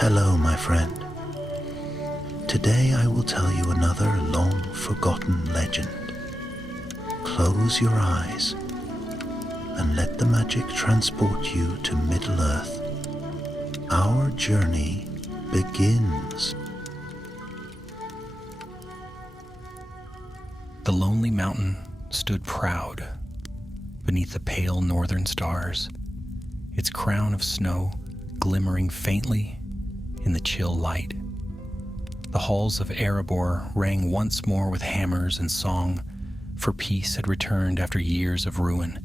Hello, my friend. Today I will tell you another long-forgotten legend. Close your eyes and let the magic transport you to Middle-earth. Our journey begins. The lonely mountain stood proud beneath the pale northern stars, its crown of snow glimmering faintly in the chill light. The halls of Erebor rang once more with hammers and song, for peace had returned after years of ruin.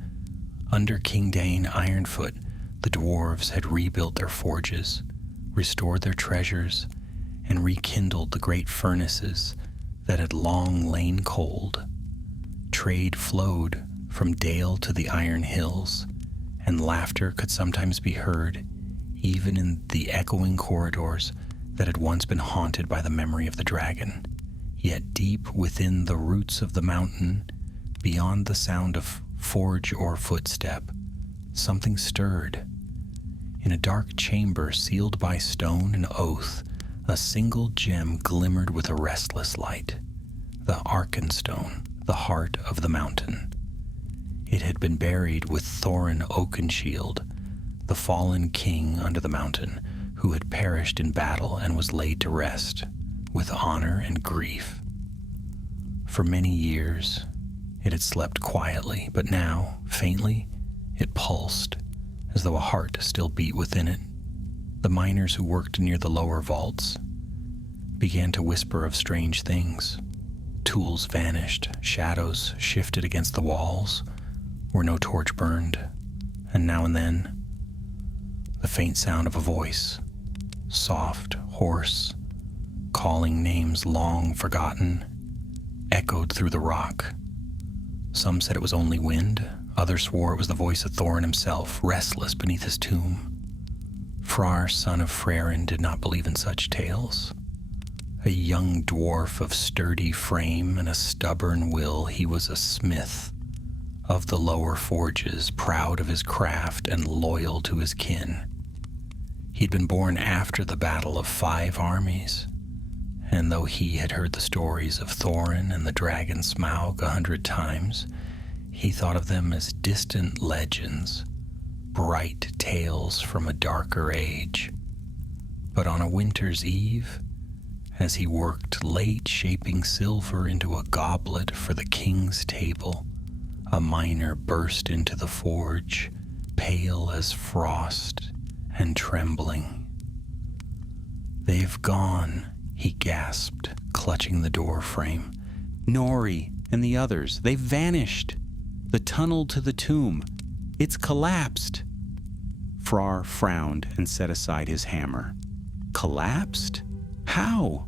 Under King Dane Ironfoot, the dwarves had rebuilt their forges, restored their treasures, and rekindled the great furnaces that had long lain cold. Trade flowed from dale to the iron hills, and laughter could sometimes be heard even in the echoing corridors that had once been haunted by the memory of the dragon. Yet deep within the roots of the mountain, beyond the sound of forge or footstep, something stirred. In a dark chamber sealed by stone and oath, a single gem glimmered with a restless light, the Arkenstone, the heart of the mountain. It had been buried with Thorin Oakenshield, the fallen king under the mountain, who had perished in battle and was laid to rest with honor and grief. For many years, it had slept quietly, but now, faintly, it pulsed, as though a heart still beat within it. The miners who worked near the lower vaults began to whisper of strange things. Tools vanished, shadows shifted against the walls where no torch burned, and now and then, the faint sound of a voice, soft, hoarse, calling names long forgotten, echoed through the rock. Some said it was only wind, others swore it was the voice of Thorin himself, restless beneath his tomb. Frar, son of Frerin, did not believe in such tales. A young dwarf of sturdy frame and a stubborn will, he was a smith of the lower forges, proud of his craft and loyal to his kin. He'd been born after the Battle of 5 Armies, and though he had heard the stories of Thorin and the dragon Smaug 100 times, he thought of them as distant legends, bright tales from a darker age. But on a winter's eve, as he worked late shaping silver into a goblet for the king's table, a miner burst into the forge, pale as frost and trembling. "They've gone," he gasped, clutching the door frame. "Nori and the others, they've vanished. The tunnel to the tomb, it's collapsed." Frar frowned and set aside his hammer. "Collapsed? How?"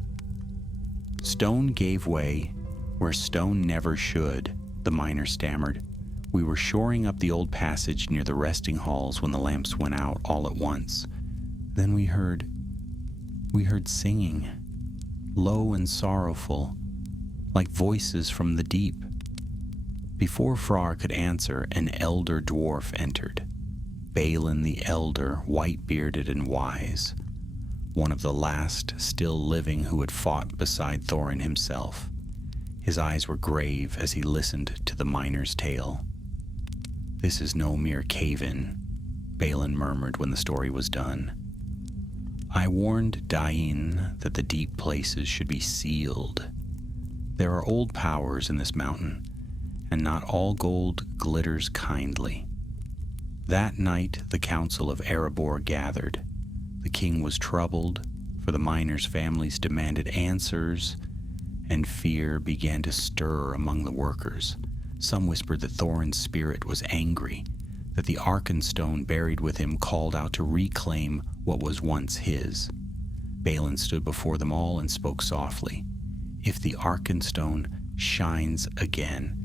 "Stone gave way where stone never should," the miner stammered. "We were shoring up the old passage near the resting halls when the lamps went out all at once. Then we heard singing, low and sorrowful, like voices from the deep." Before Frar could answer, an elder dwarf entered. Balin the Elder, white-bearded and wise, one of the last still living who had fought beside Thorin himself. His eyes were grave as he listened to the miner's tale. "This is no mere cave-in," Balin murmured when the story was done. "I warned Dain that the deep places should be sealed. There are old powers in this mountain, and not all gold glitters kindly. That night the council of Erebor gathered. The king was troubled, for the miners' families demanded answers, and fear began to stir among the workers. Some whispered that Thorin's spirit was angry, that the Arkenstone buried with him called out to reclaim what was once his. Balin stood before them all and spoke softly. "If the Arkenstone shines again,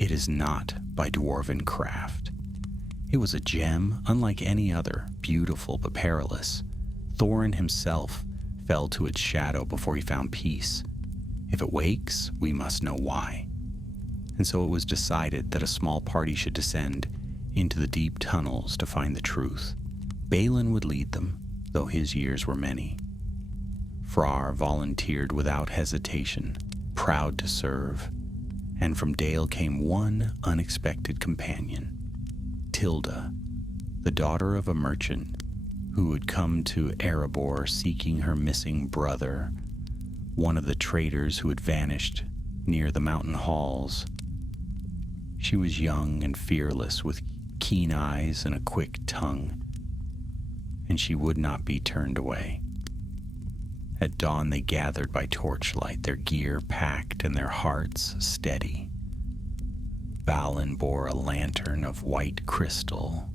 it is not by dwarven craft. It was a gem unlike any other, beautiful but perilous. Thorin himself fell to its shadow before he found peace. If it wakes, we must know why." And so it was decided that a small party should descend into the deep tunnels to find the truth. Balin would lead them, though his years were many. Frar volunteered without hesitation, proud to serve, and from Dale came one unexpected companion, Tilda, the daughter of a merchant who had come to Erebor seeking her missing brother, one of the traders who had vanished near the mountain halls. She was young and fearless, with keen eyes and a quick tongue, and she would not be turned away. At dawn they gathered by torchlight, their gear packed and their hearts steady. Balin bore a lantern of white crystal,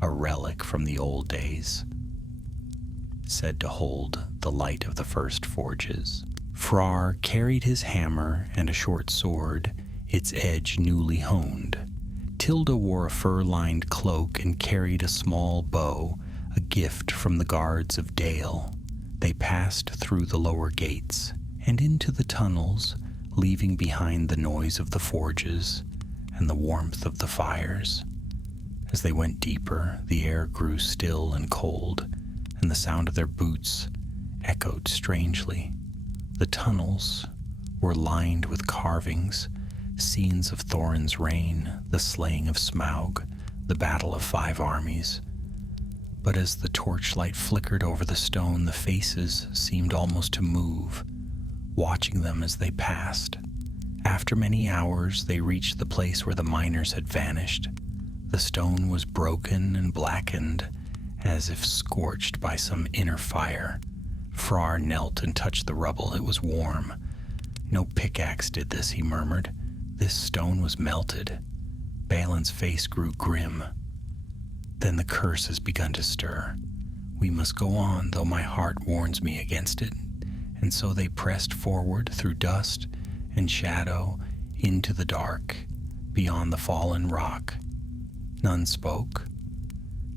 a relic from the old days, said to hold the light of the first forges. Frar carried his hammer and a short sword, its edge newly honed. Tilda wore a fur-lined cloak and carried a small bow, a gift from the guards of Dale. They passed through the lower gates and into the tunnels, leaving behind the noise of the forges and the warmth of the fires. As they went deeper, the air grew still and cold, and the sound of their boots echoed strangely. The tunnels were lined with carvings, scenes of Thorin's reign, the slaying of Smaug, the battle of 5 armies. But as the torchlight flickered over the stone, the faces seemed almost to move, watching them as they passed. After many hours, they reached the place where the miners had vanished. The stone was broken and blackened, as if scorched by some inner fire. Frar knelt and touched the rubble. It was warm. "No pickaxe did this," he murmured. "This stone was melted." Balin's face grew grim. "Then the curse has begun to stir. We must go on, though my heart warns me against it." And so they pressed forward through dust and shadow into the dark, beyond the fallen rock. None spoke.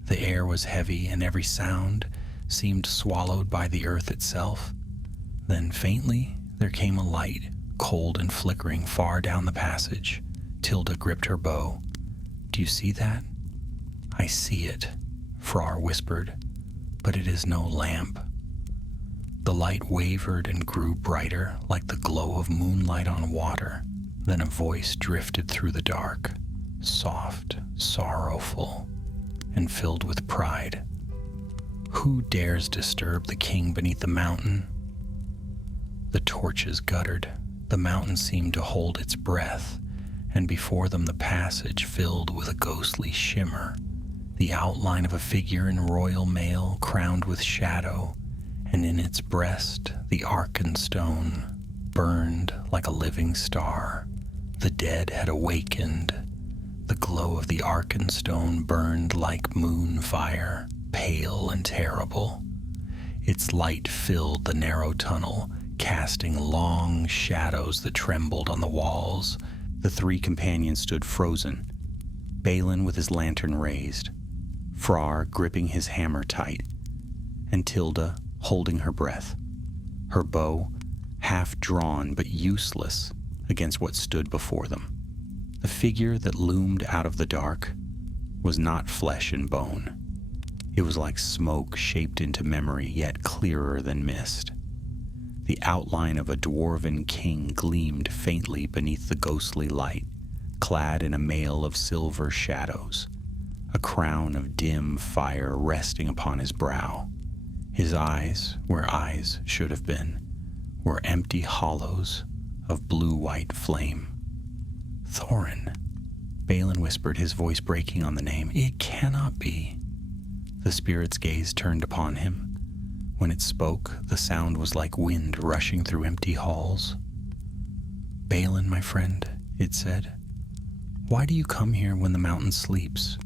The air was heavy, and every sound seemed swallowed by the earth itself. Then faintly there came a light, cold and flickering, far down the passage. Tilda gripped her bow. "Do you see that?" "I see it," Frar whispered, "but it is no lamp." The light wavered and grew brighter, like the glow of moonlight on water. Then a voice drifted through the dark, soft, sorrowful, and filled with pride. "Who dares disturb the king beneath the mountain?" The torches guttered. The mountain seemed to hold its breath, and before them the passage filled with a ghostly shimmer, the outline of a figure in royal mail crowned with shadow, and in its breast the Arkenstone burned like a living star. The dead had awakened. The glow of the Arkenstone burned like moon fire, pale and terrible. Its light filled the narrow tunnel, casting long shadows that trembled on the walls. The 3 companions stood frozen, Balin with his lantern raised, Frar gripping his hammer tight, and Tilda holding her breath, her bow half drawn but useless against what stood before them. The figure that loomed out of the dark was not flesh and bone. It was like smoke shaped into memory, yet clearer than mist. The outline of a dwarven king gleamed faintly beneath the ghostly light, clad in a mail of silver shadows, a crown of dim fire resting upon his brow. His eyes, where eyes should have been, were empty hollows of blue-white flame. "Thorin," Balin whispered, his voice breaking on the name. "It cannot be." The spirit's gaze turned upon him. When it spoke, the sound was like wind rushing through empty halls. "Balin, my friend," it said, "why do you come here when the mountain sleeps?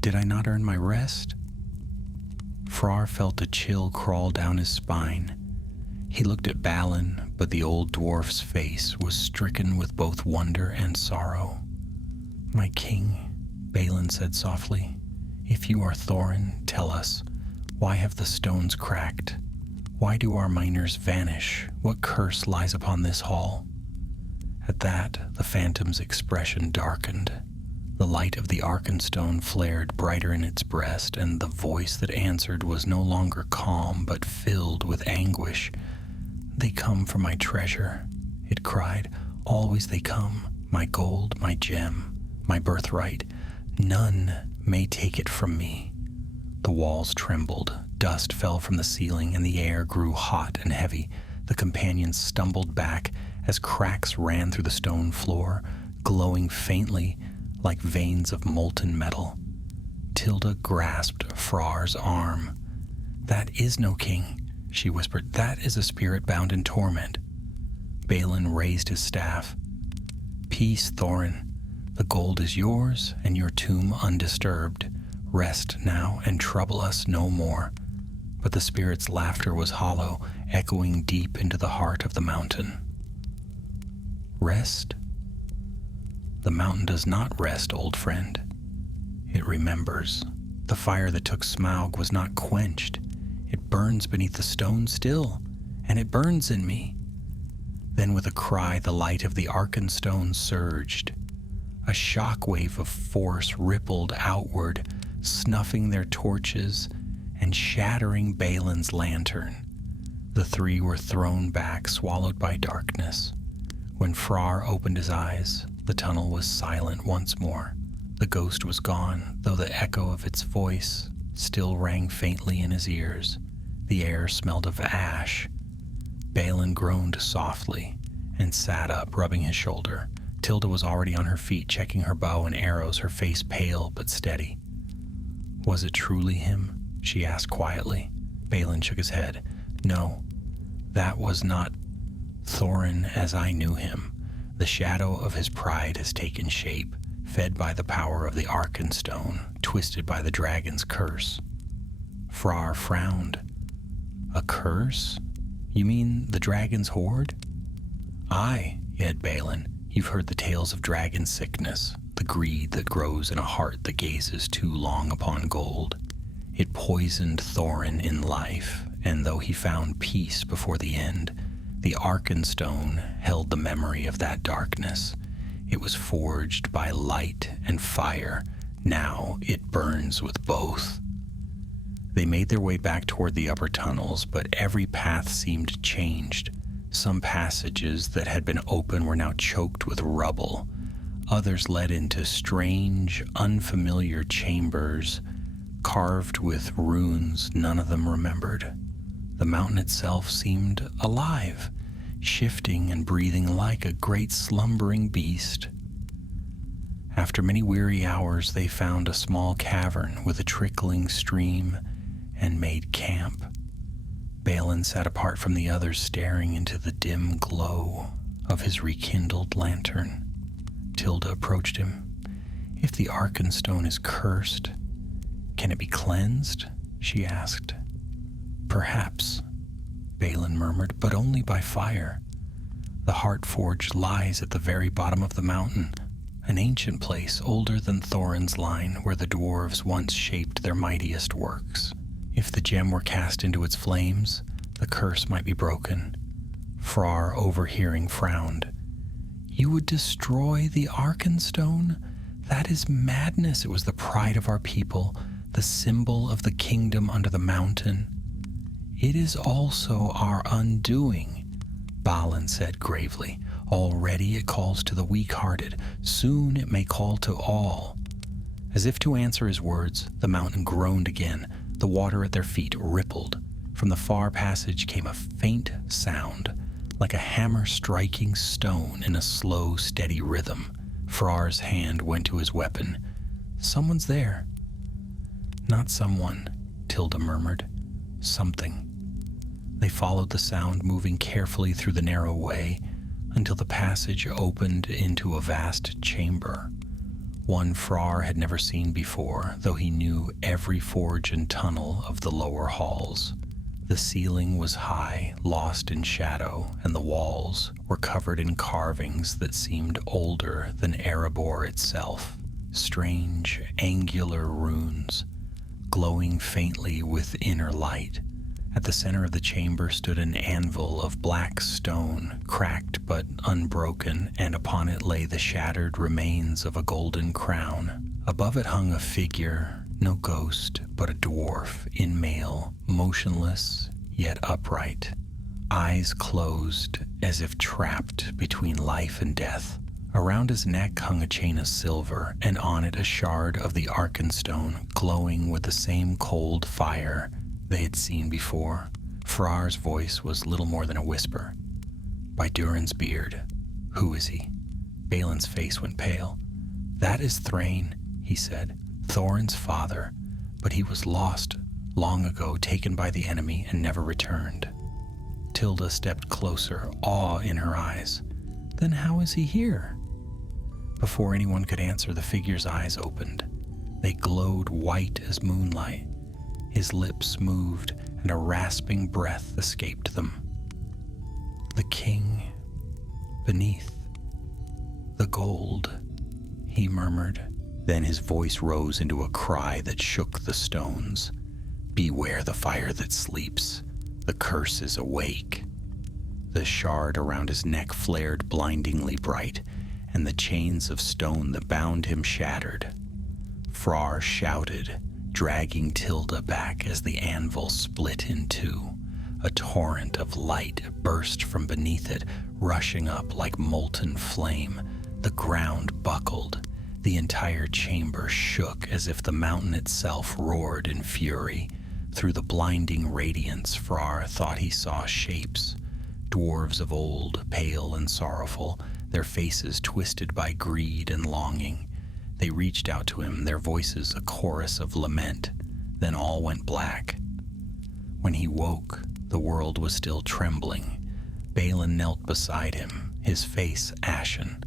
Did I not earn my rest?" Frar felt a chill crawl down his spine. He looked at Balin, but the old dwarf's face was stricken with both wonder and sorrow. "My king," Balin said softly, "if you are Thorin, tell us, why have the stones cracked? Why do our miners vanish? What curse lies upon this hall?" At that, the phantom's expression darkened. The light of the Arkenstone flared brighter in its breast, and the voice that answered was no longer calm, but filled with anguish. "They come for my treasure," it cried. "Always they come, my gold, my gem, my birthright. None may take it from me." The walls trembled, dust fell from the ceiling, and the air grew hot and heavy. The companions stumbled back as cracks ran through the stone floor, glowing faintly like veins of molten metal. Tilda grasped Frar's arm. "That is no king," she whispered. "That is a spirit bound in torment." Balin raised his staff. "Peace, Thorin. The gold is yours and your tomb undisturbed. Rest now and trouble us no more." But the spirit's laughter was hollow, echoing deep into the heart of the mountain. Rest? The mountain does not rest, old friend. It remembers. The fire that took Smaug was not quenched. It burns beneath the stone still, and it burns in me. Then with a cry, the light of the Arkenstone surged. A shock wave of force rippled outward, snuffing their torches and shattering Balin's lantern. The three were thrown back, swallowed by darkness. When Frar opened his eyes, the tunnel was silent once more. The ghost was gone, though the echo of its voice still rang faintly in his ears. The air smelled of ash. Balin groaned softly and sat up, rubbing his shoulder. Tilda was already on her feet, checking her bow and arrows, her face pale but steady. "Was it truly him?" she asked quietly. Balin shook his head. "No, that was not Thorin as I knew him. The shadow of his pride has taken shape, fed by the power of the Arkenstone, twisted by the dragon's curse." Frar frowned. "A curse? You mean the dragon's horde?" "Aye," said Balin. "You've heard the tales of dragon sickness, the greed that grows in a heart that gazes too long upon gold. It poisoned Thorin in life, and though he found peace before the end, the Arkenstone held the memory of that darkness. It was forged by light and fire. Now it burns with both." They made their way back toward the upper tunnels, but every path seemed changed. Some passages that had been open were now choked with rubble. Others led into strange, unfamiliar chambers, carved with runes none of them remembered. The mountain itself seemed alive, shifting and breathing like a great slumbering beast. After many weary hours, they found a small cavern with a trickling stream and made camp. Balin sat apart from the others, staring into the dim glow of his rekindled lantern. Tilda approached him. "If the Arkenstone is cursed, can it be cleansed?" she asked. "Perhaps," Balin murmured, "but only by fire. The Heart Forge lies at the very bottom of the mountain, an ancient place older than Thorin's line, where the dwarves once shaped their mightiest works. If the gem were cast into its flames, the curse might be broken." Frar, overhearing, frowned. "You would destroy the Arkenstone? That is madness. It was the pride of our people, the symbol of the kingdom under the mountain." "It is also our undoing," Balin said gravely. "Already it calls to the weak-hearted. Soon it may call to all." As if to answer his words, the mountain groaned again. The water at their feet rippled. From the far passage came a faint sound, like a hammer striking stone in a slow, steady rhythm. Frar's hand went to his weapon. "Someone's there." "Not someone," Tilda murmured. "Something." They followed the sound, moving carefully through the narrow way, until the passage opened into a vast chamber. One Frar had never seen before, though he knew every forge and tunnel of the lower halls. The ceiling was high, lost in shadow, and the walls were covered in carvings that seemed older than Erebor itself. Strange, angular runes, glowing faintly with inner light, At the center of the chamber stood an anvil of black stone, cracked but unbroken, and upon it lay the shattered remains of a golden crown. Above it hung a figure, no ghost, but a dwarf in mail, motionless yet upright, eyes closed as if trapped between life and death. Around his neck hung a chain of silver, and on it a shard of the Arkenstone, glowing with the same cold fire they had seen before. Frar's voice was little more than a whisper. "By Durin's beard, who is he?" Balin's face went pale. "That is Thrain," he said, "Thorin's father, but he was lost long ago, taken by the enemy, and never returned." Tilda stepped closer, awe in her eyes. "Then how is he here?" Before anyone could answer, the figure's eyes opened. They glowed white as moonlight. His lips moved, and a rasping breath escaped them. "The king beneath the gold," he murmured. Then his voice rose into a cry that shook the stones. "Beware the fire that sleeps. The curse is awake." The shard around his neck flared blindingly bright, and the chains of stone that bound him shattered. Frar shouted, dragging Tilda back as the anvil split in two. A torrent of light burst from beneath it, rushing up like molten flame. The ground buckled. The entire chamber shook as if the mountain itself roared in fury. Through the blinding radiance, Frar thought he saw shapes. Dwarves of old, pale and sorrowful, their faces twisted by greed and longing. They reached out to him, their voices a chorus of lament. Then all went black. When he woke, the world was still trembling. Balin knelt beside him, his face ashen.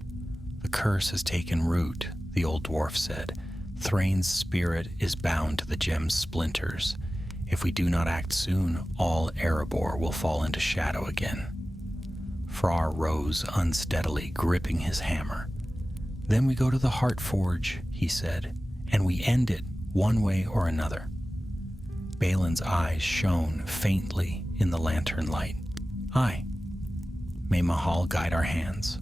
"The curse has taken root," the old dwarf said. "Thrain's spirit is bound to the gem's splinters. If we do not act soon, all Erebor will fall into shadow again." Frar rose unsteadily, gripping his hammer. "Then we go to the Heart Forge," he said, "and we end it one way or another." Balin's eyes shone faintly in the lantern light. "Aye. May Mahal guide our hands."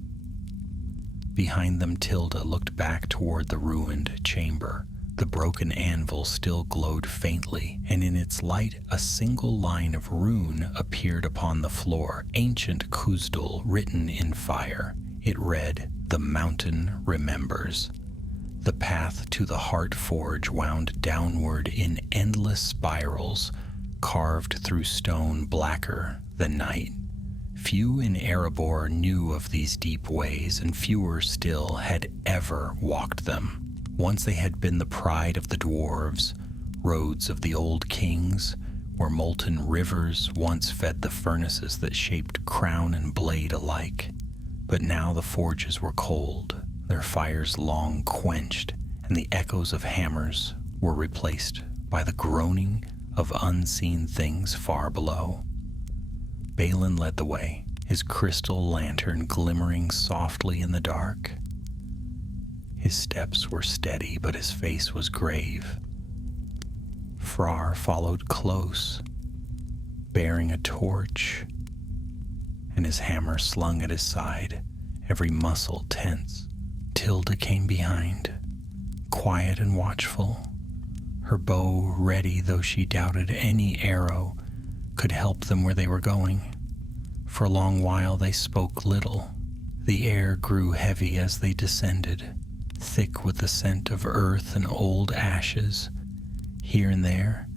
Behind them, Tilda looked back toward the ruined chamber. The broken anvil still glowed faintly, and in its light a single line of rune appeared upon the floor, ancient Khuzdul written in fire. It read, "The mountain remembers." The path to the Heart Forge wound downward in endless spirals, carved through stone blacker than night. Few in Erebor knew of these deep ways, and fewer still had ever walked them. Once they had been the pride of the dwarves, roads of the old kings, where molten rivers once fed the furnaces that shaped crown and blade alike. But now the forges were cold, their fires long quenched, and the echoes of hammers were replaced by the groaning of unseen things far below. Balin led the way, his crystal lantern glimmering softly in the dark. His steps were steady, but his face was grave. Frar followed close, bearing a torch, and his hammer slung at his side, every muscle tense. Tilda came behind, quiet and watchful, her bow ready, though she doubted any arrow could help them where they were going. For a long while they spoke little. The air grew heavy as they descended, thick with the scent of earth and old ashes. Here and there,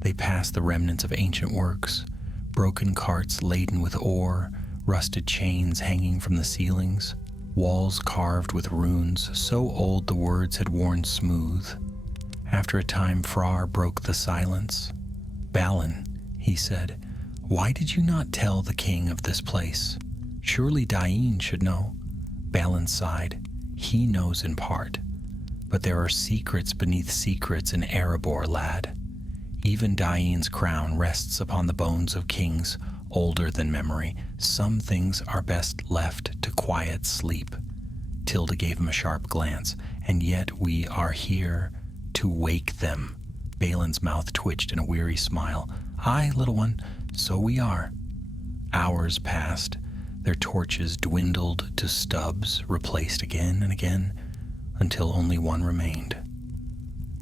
they passed the remnants of ancient works, broken carts laden with ore, rusted chains hanging from the ceilings, walls carved with runes so old the words had worn smooth. After a time, Frar broke the silence. "Balin," he said, "why did you not tell the king of this place? Surely Dain should know." Balin sighed. "He knows in part, but there are secrets beneath secrets in Erebor, lad. Even Dain's crown rests upon the bones of kings older than memory. Some things are best left to quiet sleep." Tilda gave him a sharp glance. "And yet we are here to wake them." Balin's mouth twitched in a weary smile. "Aye, little one, so we are." Hours passed. Their torches dwindled to stubs, replaced again and again, until only one remained.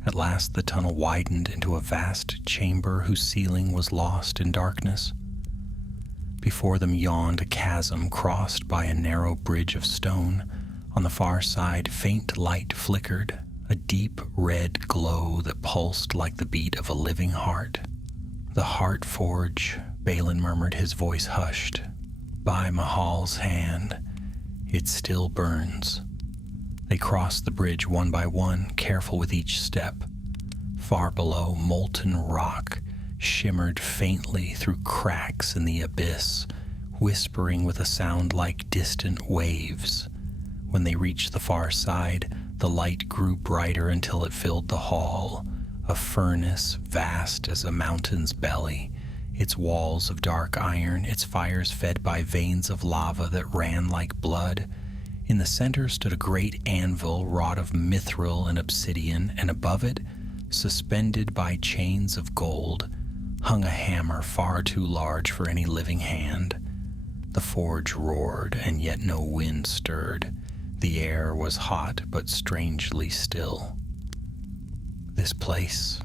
At last the tunnel widened into a vast chamber whose ceiling was lost in darkness. Before them yawned a chasm crossed by a narrow bridge of stone. On the far side, faint light flickered, a deep red glow that pulsed like the beat of a living heart. "The heart forge," Balin murmured, his voice hushed. "By Mahal's hand, it still burns." They crossed the bridge one by one, careful with each step. Far below, molten rock shimmered faintly through cracks in the abyss, whispering with a sound like distant waves. When they reached the far side, the light grew brighter until it filled the hall, a furnace vast as a mountain's belly, its walls of dark iron, its fires fed by veins of lava that ran like blood. In the center stood a great anvil wrought of mithril and obsidian, and above it, suspended by chains of gold, hung a hammer far too large for any living hand. The forge roared, and yet no wind stirred. The air was hot, but strangely still. "This place,"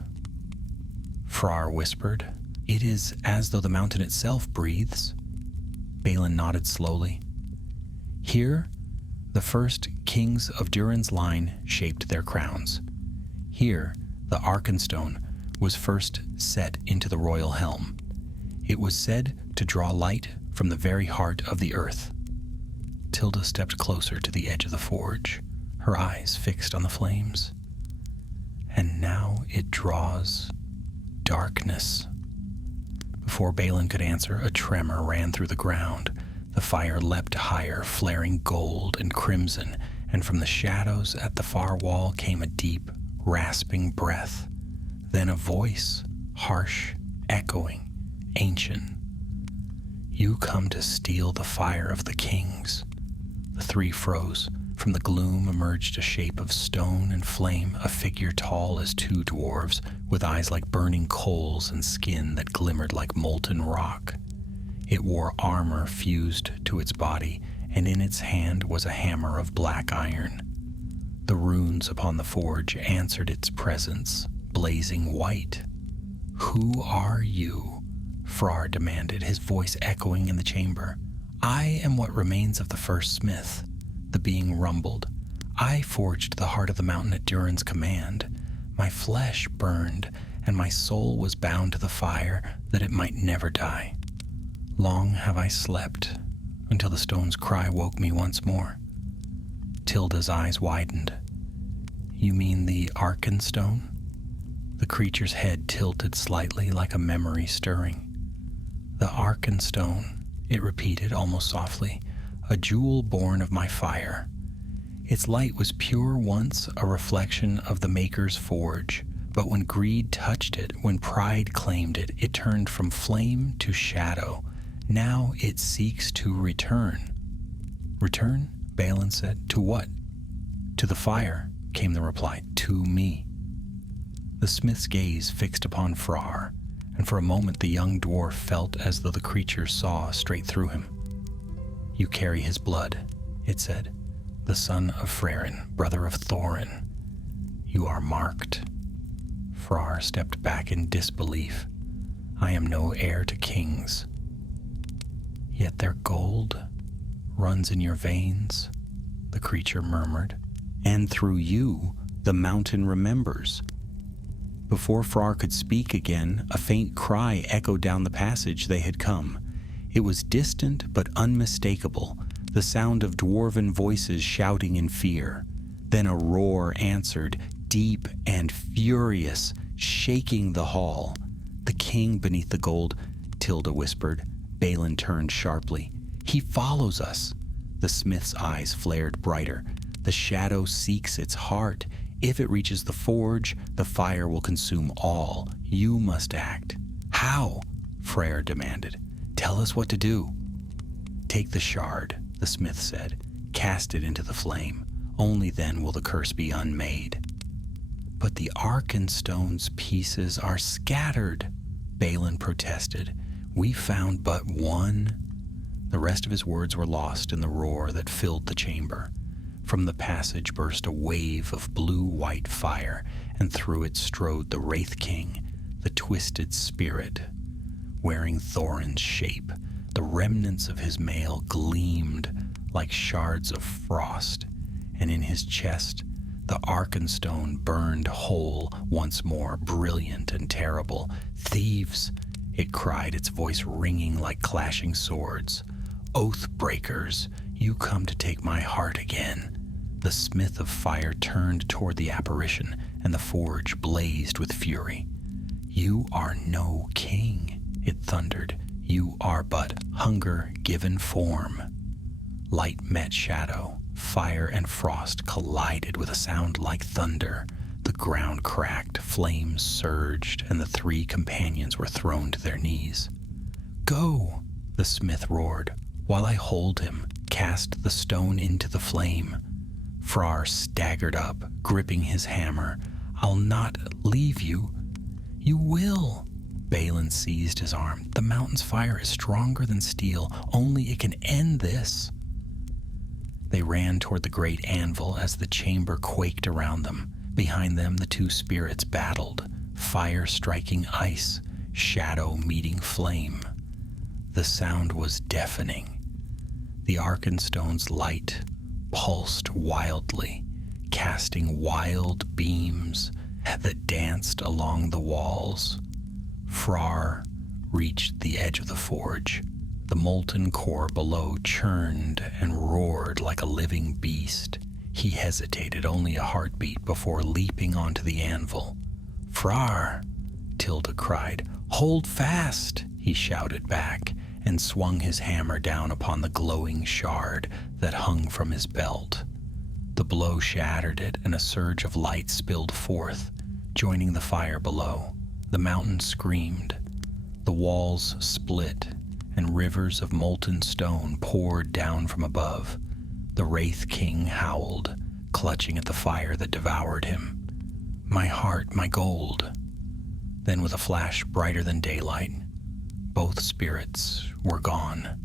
Frar whispered. "It is as though the mountain itself breathes." Balin nodded slowly. "Here, the first kings of Durin's line shaped their crowns. Here, the Arkenstone was first set into the royal helm. It was said to draw light from the very heart of the earth." Tilda stepped closer to the edge of the forge, her eyes fixed on the flames. "And now it draws darkness." Before Balin could answer, a tremor ran through the ground. The fire leapt higher, flaring gold and crimson, and from the shadows at the far wall came a deep, rasping breath. Then a voice, harsh, echoing, ancient. "You come to steal the fire of the kings." The three froze. From the gloom emerged a shape of stone and flame, a figure tall as two dwarves, with eyes like burning coals and skin that glimmered like molten rock. It wore armor fused to its body, and in its hand was a hammer of black iron. The runes upon the forge answered its presence, blazing white. "Who are you?" Frar demanded, his voice echoing in the chamber. "I am what remains of the first smith," the being rumbled. "I forged the heart of the mountain at Durin's command. My flesh burned, and my soul was bound to the fire that it might never die. Long have I slept, until the stone's cry woke me once more." Tilda's eyes widened. "You mean the Arkenstone?" The creature's head tilted slightly like a memory stirring. "The Arkenstone," it repeated almost softly, "a jewel born of my fire. Its light was pure once, a reflection of the Maker's forge, but when greed touched it, when pride claimed it, it turned from flame to shadow. Now it seeks to return." "Return?" Balin said. "To what?" "To the fire," came the reply. "To me." The smith's gaze fixed upon Frar, and for a moment the young dwarf felt as though the creature saw straight through him. "You carry his blood," it said, "the son of Frerin, brother of Thorin. You are marked." Frar stepped back in disbelief. "I am no heir to kings." "Yet their gold runs in your veins," the creature murmured. "And through you, the mountain remembers." Before Frar could speak again, a faint cry echoed down the passage they had come. It was distant but unmistakable, the sound of dwarven voices shouting in fear. Then a roar answered, deep and furious, shaking the hall. "The king beneath the gold," Tilda whispered. Balin turned sharply. "He follows us." The smith's eyes flared brighter. "The shadow seeks its heart. If it reaches the forge, the fire will consume all. You must act." "How?" Freyr demanded. "Tell us what to do." "Take the shard," the smith said. "Cast it into the flame. Only then will the curse be unmade." "But the Arkenstone's pieces are scattered," Balin protested. "We found but one." The rest of his words were lost in the roar that filled the chamber. From the passage burst a wave of blue-white fire, and through it strode the Wraith King, the twisted spirit, wearing Thorin's shape. The remnants of his mail gleamed like shards of frost, and in his chest the Arkenstone burned whole once more, brilliant and terrible. "Thieves!" it cried, its voice ringing like clashing swords. "Oath breakers, you come to take my heart again." The smith of fire turned toward the apparition, and the forge blazed with fury. "You are no king," it thundered. "You are but hunger given form." Light met shadow. Fire and frost collided with a sound like thunder. The ground cracked, flames surged, and the three companions were thrown to their knees. "Go," the smith roared. "While I hold him, cast the stone into the flame." Frar staggered up, gripping his hammer. "I'll not leave you." "You will." Balin seized his arm. "The mountain's fire is stronger than steel. Only it can end this." They ran toward the great anvil as the chamber quaked around them. Behind them, the two spirits battled, fire striking ice, shadow meeting flame. The sound was deafening. The Arkenstone's light pulsed wildly, casting wild beams that danced along the walls. Frar reached the edge of the forge. The molten core below churned and roared like a living beast. He hesitated only a heartbeat before leaping onto the anvil. "Frar!" Tilda cried. "Hold fast!" he shouted back, and swung his hammer down upon the glowing shard that hung from his belt. The blow shattered it, and a surge of light spilled forth, joining the fire below. The mountain screamed. The walls split, and rivers of molten stone poured down from above. The Wraith King howled, clutching at the fire that devoured him. "My heart, my gold!" Then with a flash brighter than daylight, both spirits were gone.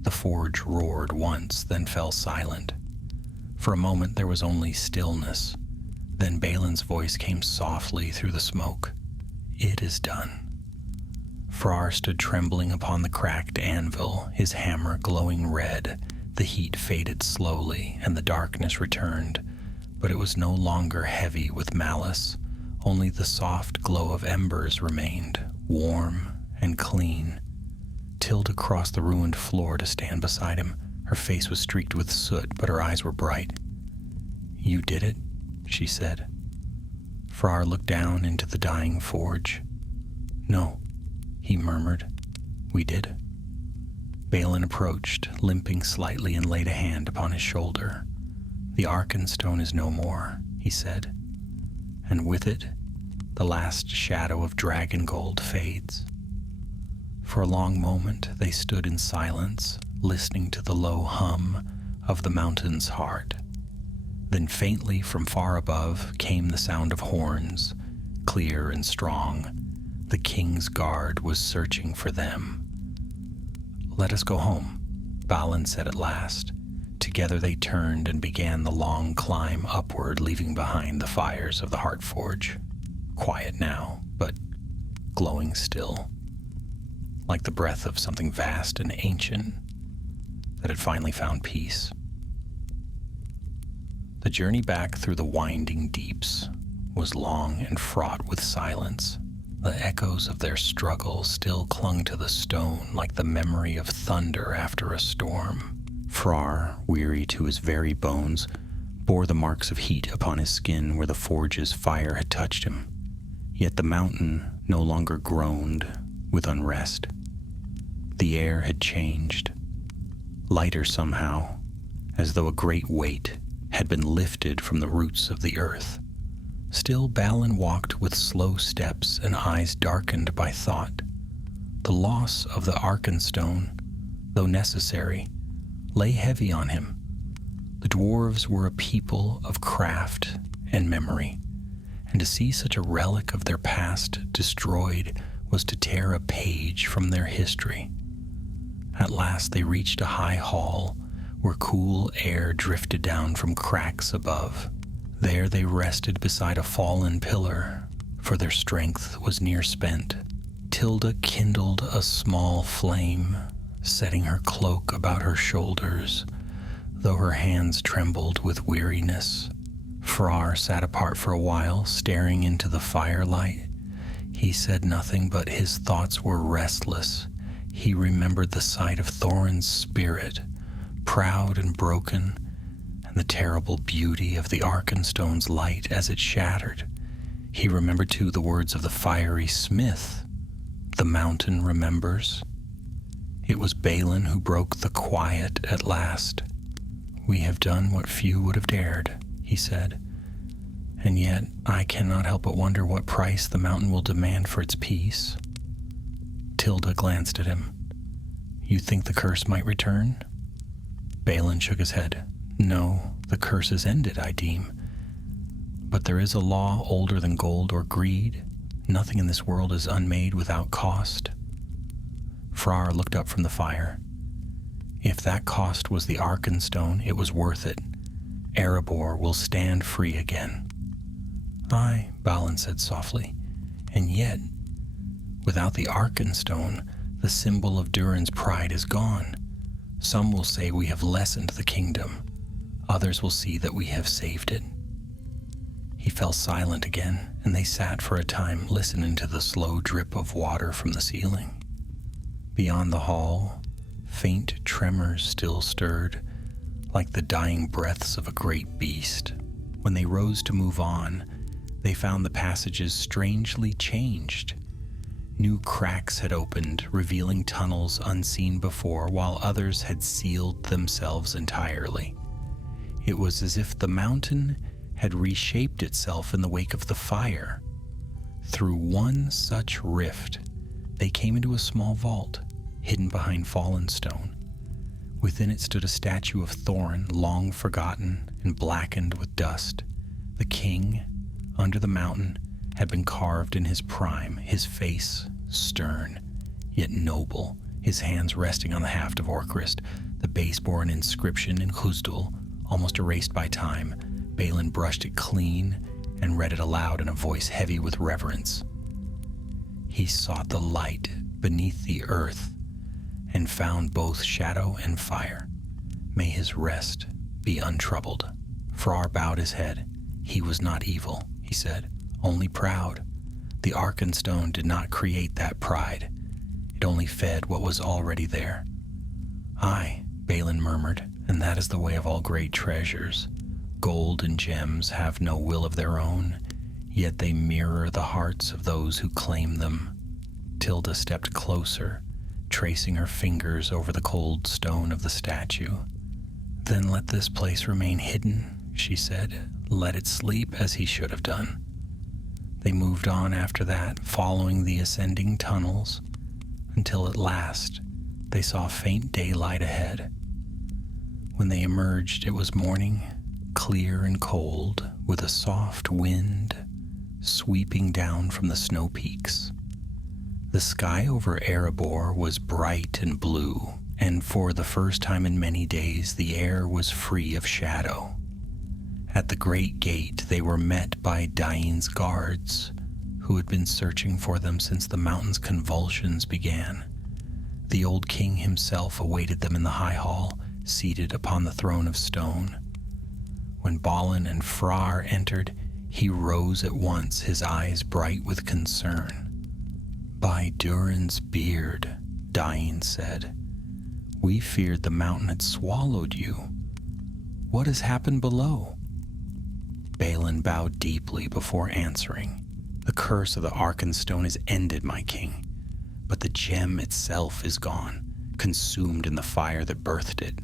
The forge roared once, then fell silent. For a moment there was only stillness. Then Balin's voice came softly through the smoke. "It is done." Frar stood trembling upon the cracked anvil, his hammer glowing red. The heat faded slowly, and the darkness returned, but it was no longer heavy with malice. Only the soft glow of embers remained, warm and clean. Tilda crossed the ruined floor to stand beside him. Her face was streaked with soot, but her eyes were bright. "You did it," she said. Frar looked down into the dying forge. "No," he murmured. "We did." Balin approached, limping slightly, and laid a hand upon his shoulder. "The Arkenstone is no more," he said, "and with it, the last shadow of dragon gold fades." For a long moment they stood in silence, listening to the low hum of the mountain's heart. Then faintly from far above came the sound of horns, clear and strong. The king's guard was searching for them. "Let us go home," Balin said at last. Together they turned and began the long climb upward, leaving behind the fires of the Heartforge. Quiet now, but glowing still, like the breath of something vast and ancient that had finally found peace. The journey back through the winding deeps was long and fraught with silence. The echoes of their struggle still clung to the stone like the memory of thunder after a storm. Frar, weary to his very bones, bore the marks of heat upon his skin where the forge's fire had touched him. Yet the mountain no longer groaned with unrest. The air had changed, lighter somehow, as though a great weight had been lifted from the roots of the earth. Still Balin walked with slow steps and eyes darkened by thought. The loss of the Arkenstone, though necessary, lay heavy on him. The dwarves were a people of craft and memory, and to see such a relic of their past destroyed was to tear a page from their history. At last they reached a high hall where cool air drifted down from cracks above. There they rested beside a fallen pillar, for their strength was near spent. Tilda kindled a small flame, setting her cloak about her shoulders, though her hands trembled with weariness. Frar sat apart for a while, staring into the firelight. He said nothing, but his thoughts were restless. He remembered the sight of Thorin's spirit, proud and broken, and the terrible beauty of the Arkenstone's light as it shattered. He remembered, too, the words of the fiery smith. The mountain remembers. It was Balin who broke the quiet at last. "We have done what few would have dared," he said. "And yet I cannot help but wonder what price the mountain will demand for its peace." Tilda glanced at him. "You think the curse might return?" Balin shook his head. "No, the curse is ended, I deem. But there is a law older than gold or greed. Nothing in this world is unmade without cost." Frar looked up from the fire. "If that cost was the Arkenstone, it was worth it. Erebor will stand free again." "Aye," Balin said softly, "and yet, without the Arkenstone, the symbol of Durin's pride is gone. Some will say we have lessened the kingdom. Others will see that we have saved it." He fell silent again, and they sat for a time listening to the slow drip of water from the ceiling. Beyond the hall, faint tremors still stirred, like the dying breaths of a great beast. When they rose to move on, they found the passages strangely changed. New cracks had opened, revealing tunnels unseen before, while others had sealed themselves entirely. It was as if the mountain had reshaped itself in the wake of the fire. Through one such rift, they came into a small vault, hidden behind fallen stone. Within it stood a statue of Thorin, long forgotten and blackened with dust. The king, under the mountain, had been carved in his prime, his face stern, yet noble, his hands resting on the haft of Orcrist, the base-born inscription in Khuzdul, almost erased by time. Balin brushed it clean and read it aloud in a voice heavy with reverence. "He sought the light beneath the earth and found both shadow and fire. May his rest be untroubled." Frar bowed his head. "He was not evil," he said, "only proud. The Arkenstone did not create that pride. It only fed what was already there." "Aye," Balin murmured, "and that is the way of all great treasures. Gold and gems have no will of their own, yet they mirror the hearts of those who claim them." Tilda stepped closer, tracing her fingers over the cold stone of the statue. "Then let this place remain hidden," she said. "Let it sleep as he should have done." They moved on after that, following the ascending tunnels, until at last they saw faint daylight ahead. When they emerged, it was morning, clear and cold, with a soft wind sweeping down from the snow peaks. The sky over Erebor was bright and blue, and for the first time in many days the air was free of shadow. At the great gate they were met by Dain's guards, who had been searching for them since the mountain's convulsions began. The old king himself awaited them in the high hall, seated upon the throne of stone. When Balin and Frar entered, he rose at once, his eyes bright with concern. "By Durin's beard," Dain said, "we feared the mountain had swallowed you. What has happened below?" Balin bowed deeply before answering. "The curse of the Arkenstone is ended, my king, but the gem itself is gone, consumed in the fire that birthed it."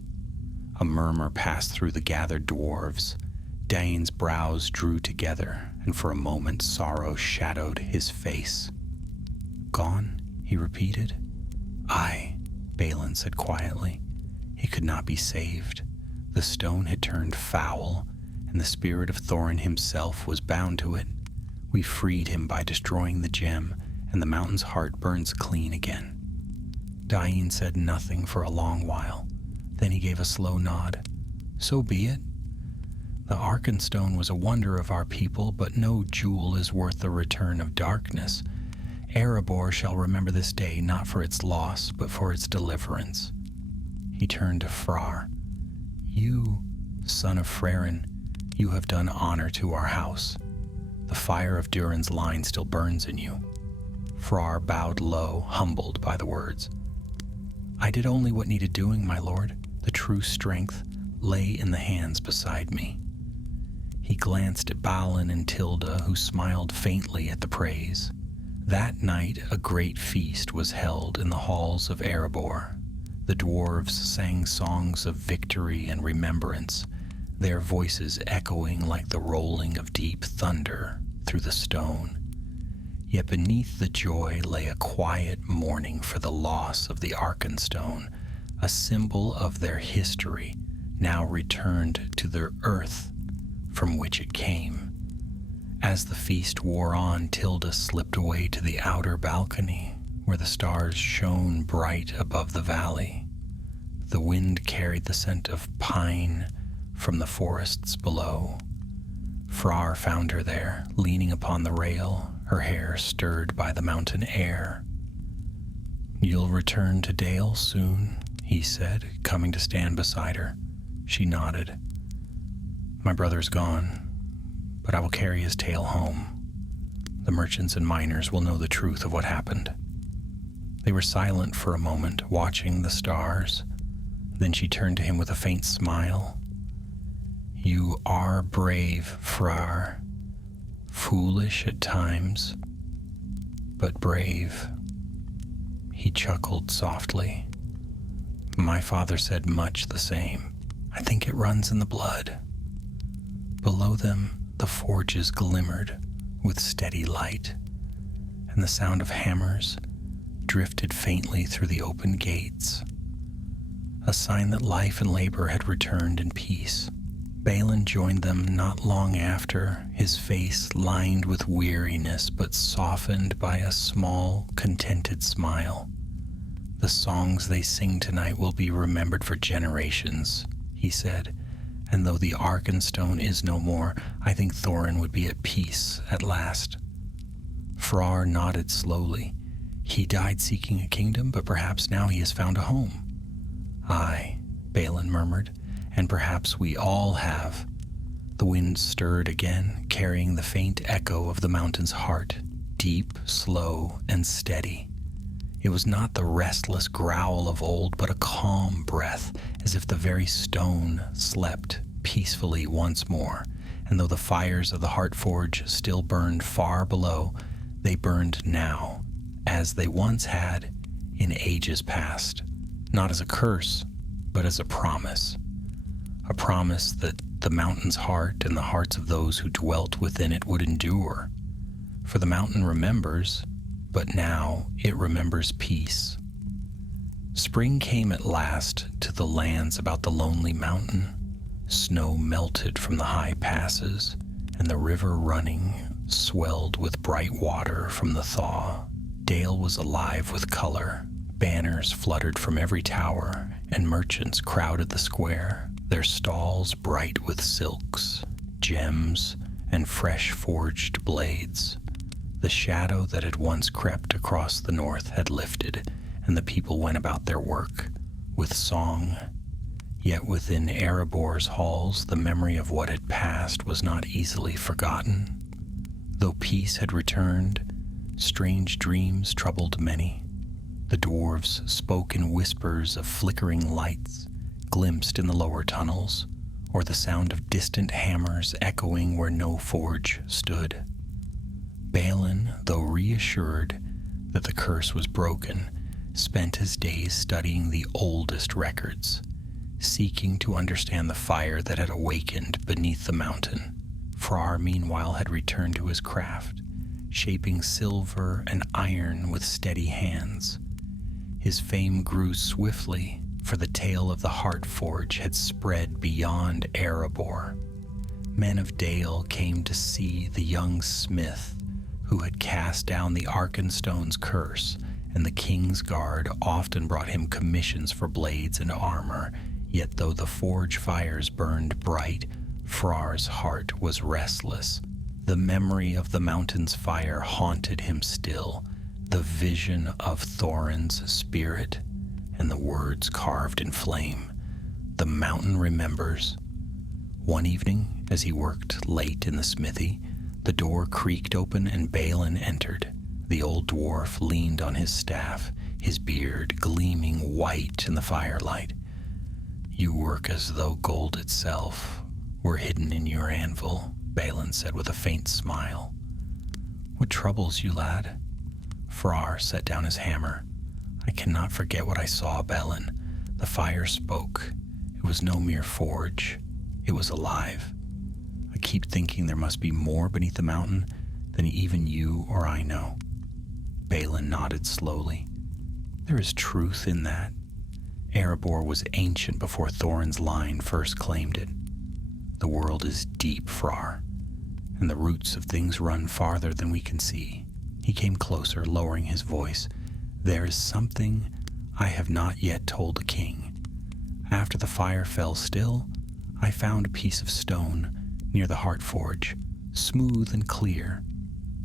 A murmur passed through the gathered dwarves. Dain's brows drew together, and for a moment sorrow shadowed his face. "Gone?" he repeated. "Aye," Balin said quietly. "It could not be saved. The stone had turned foul, and the spirit of Thorin himself was bound to it. We freed him by destroying the gem, and the mountain's heart burns clean again. Dain said nothing for a long while. Then he gave a slow nod. So be it. The Arkenstone was a wonder of our people, but no jewel is worth the return of darkness. Erebor shall remember this day not for its loss, but for its deliverance. He turned to Frar. You, son of Frerin, you have done honor to our house. The fire of Durin's line still burns in you. Frar bowed low, humbled by the words. I did only what needed doing, my lord. The true strength lay in the hands beside me. He glanced at Balin and Tilda, who smiled faintly at the praise. That night a great feast was held in the halls of Erebor. The dwarves sang songs of victory and remembrance, their voices echoing like the rolling of deep thunder through the stone. Yet beneath the joy lay a quiet mourning for the loss of the Arkenstone, a symbol of their history, now returned to the earth from which it came. As the feast wore on, Tilda slipped away to the outer balcony, where the stars shone bright above the valley. The wind carried the scent of pine from the forests below. Frar found her there, leaning upon the rail, her hair stirred by the mountain air. You'll return to Dale soon, he said, coming to stand beside her. She nodded. My brother's gone, but I will carry his tale home. The merchants and miners will know the truth of what happened. They were silent for a moment, watching the stars. Then she turned to him with a faint smile. You are brave, Frar. Foolish at times, but brave. He chuckled softly. My father said much the same. I think it runs in the blood. Below them, the forges glimmered with steady light, and the sound of hammers drifted faintly through the open gates, a sign that life and labor had returned in peace. Balin joined them not long after, his face lined with weariness but softened by a small, contented smile. The songs they sing tonight will be remembered for generations, he said, and though the Arkenstone is no more, I think Thorin would be at peace at last. Frar nodded slowly. He died seeking a kingdom, but perhaps now he has found a home. Aye, Balin murmured, and perhaps we all have. The wind stirred again, carrying the faint echo of the mountain's heart, deep, slow, and steady. It was not the restless growl of old, but a calm breath, as if the very stone slept peacefully once more, and though the fires of the Heartforge still burned far below, they burned now, as they once had in ages past, not as a curse, but as a promise that the mountain's heart and the hearts of those who dwelt within it would endure. For the mountain remembers, but now it remembers peace. Spring came at last to the lands about the lonely mountain. Snow melted from the high passes, and the river running swelled with bright water from the thaw. Dale was alive with color. Banners fluttered from every tower, and merchants crowded the square, their stalls bright with silks, gems, and fresh forged blades. The shadow that had once crept across the north had lifted, and the people went about their work with song. Yet within Erebor's halls, the memory of what had passed was not easily forgotten. Though peace had returned, strange dreams troubled many. The dwarves spoke in whispers of flickering lights glimpsed in the lower tunnels, or the sound of distant hammers echoing where no forge stood. Balin, though reassured that the curse was broken, spent his days studying the oldest records, seeking to understand the fire that had awakened beneath the mountain. Frar, meanwhile, had returned to his craft, shaping silver and iron with steady hands. His fame grew swiftly, for the tale of the Heartforge had spread beyond Erebor. Men of Dale came to see the young smith who had cast down the Arkenstone's curse, and the king's guard often brought him commissions for blades and armor. Yet though the forge fires burned bright, Frar's heart was restless. The memory of the mountain's fire haunted him still, the vision of Thorin's spirit, and the words carved in flame. The mountain remembers. One evening, as he worked late in the smithy, the door creaked open and Balin entered. The old dwarf leaned on his staff, his beard gleaming white in the firelight. "You work as though gold itself were hidden in your anvil," Balin said with a faint smile. "What troubles you, lad?" Frar set down his hammer. "I cannot forget what I saw, Balin. The fire spoke. It was no mere forge. It was alive. I keep thinking there must be more beneath the mountain than even you or I know." Balin nodded slowly. "There is truth in that. Erebor was ancient before Thorin's line first claimed it. The world is deep, Frar, and the roots of things run farther than we can see." He came closer, lowering his voice. "There is something I have not yet told the king. After the fire fell still, I found a piece of stone near the heart forge, smooth and clear,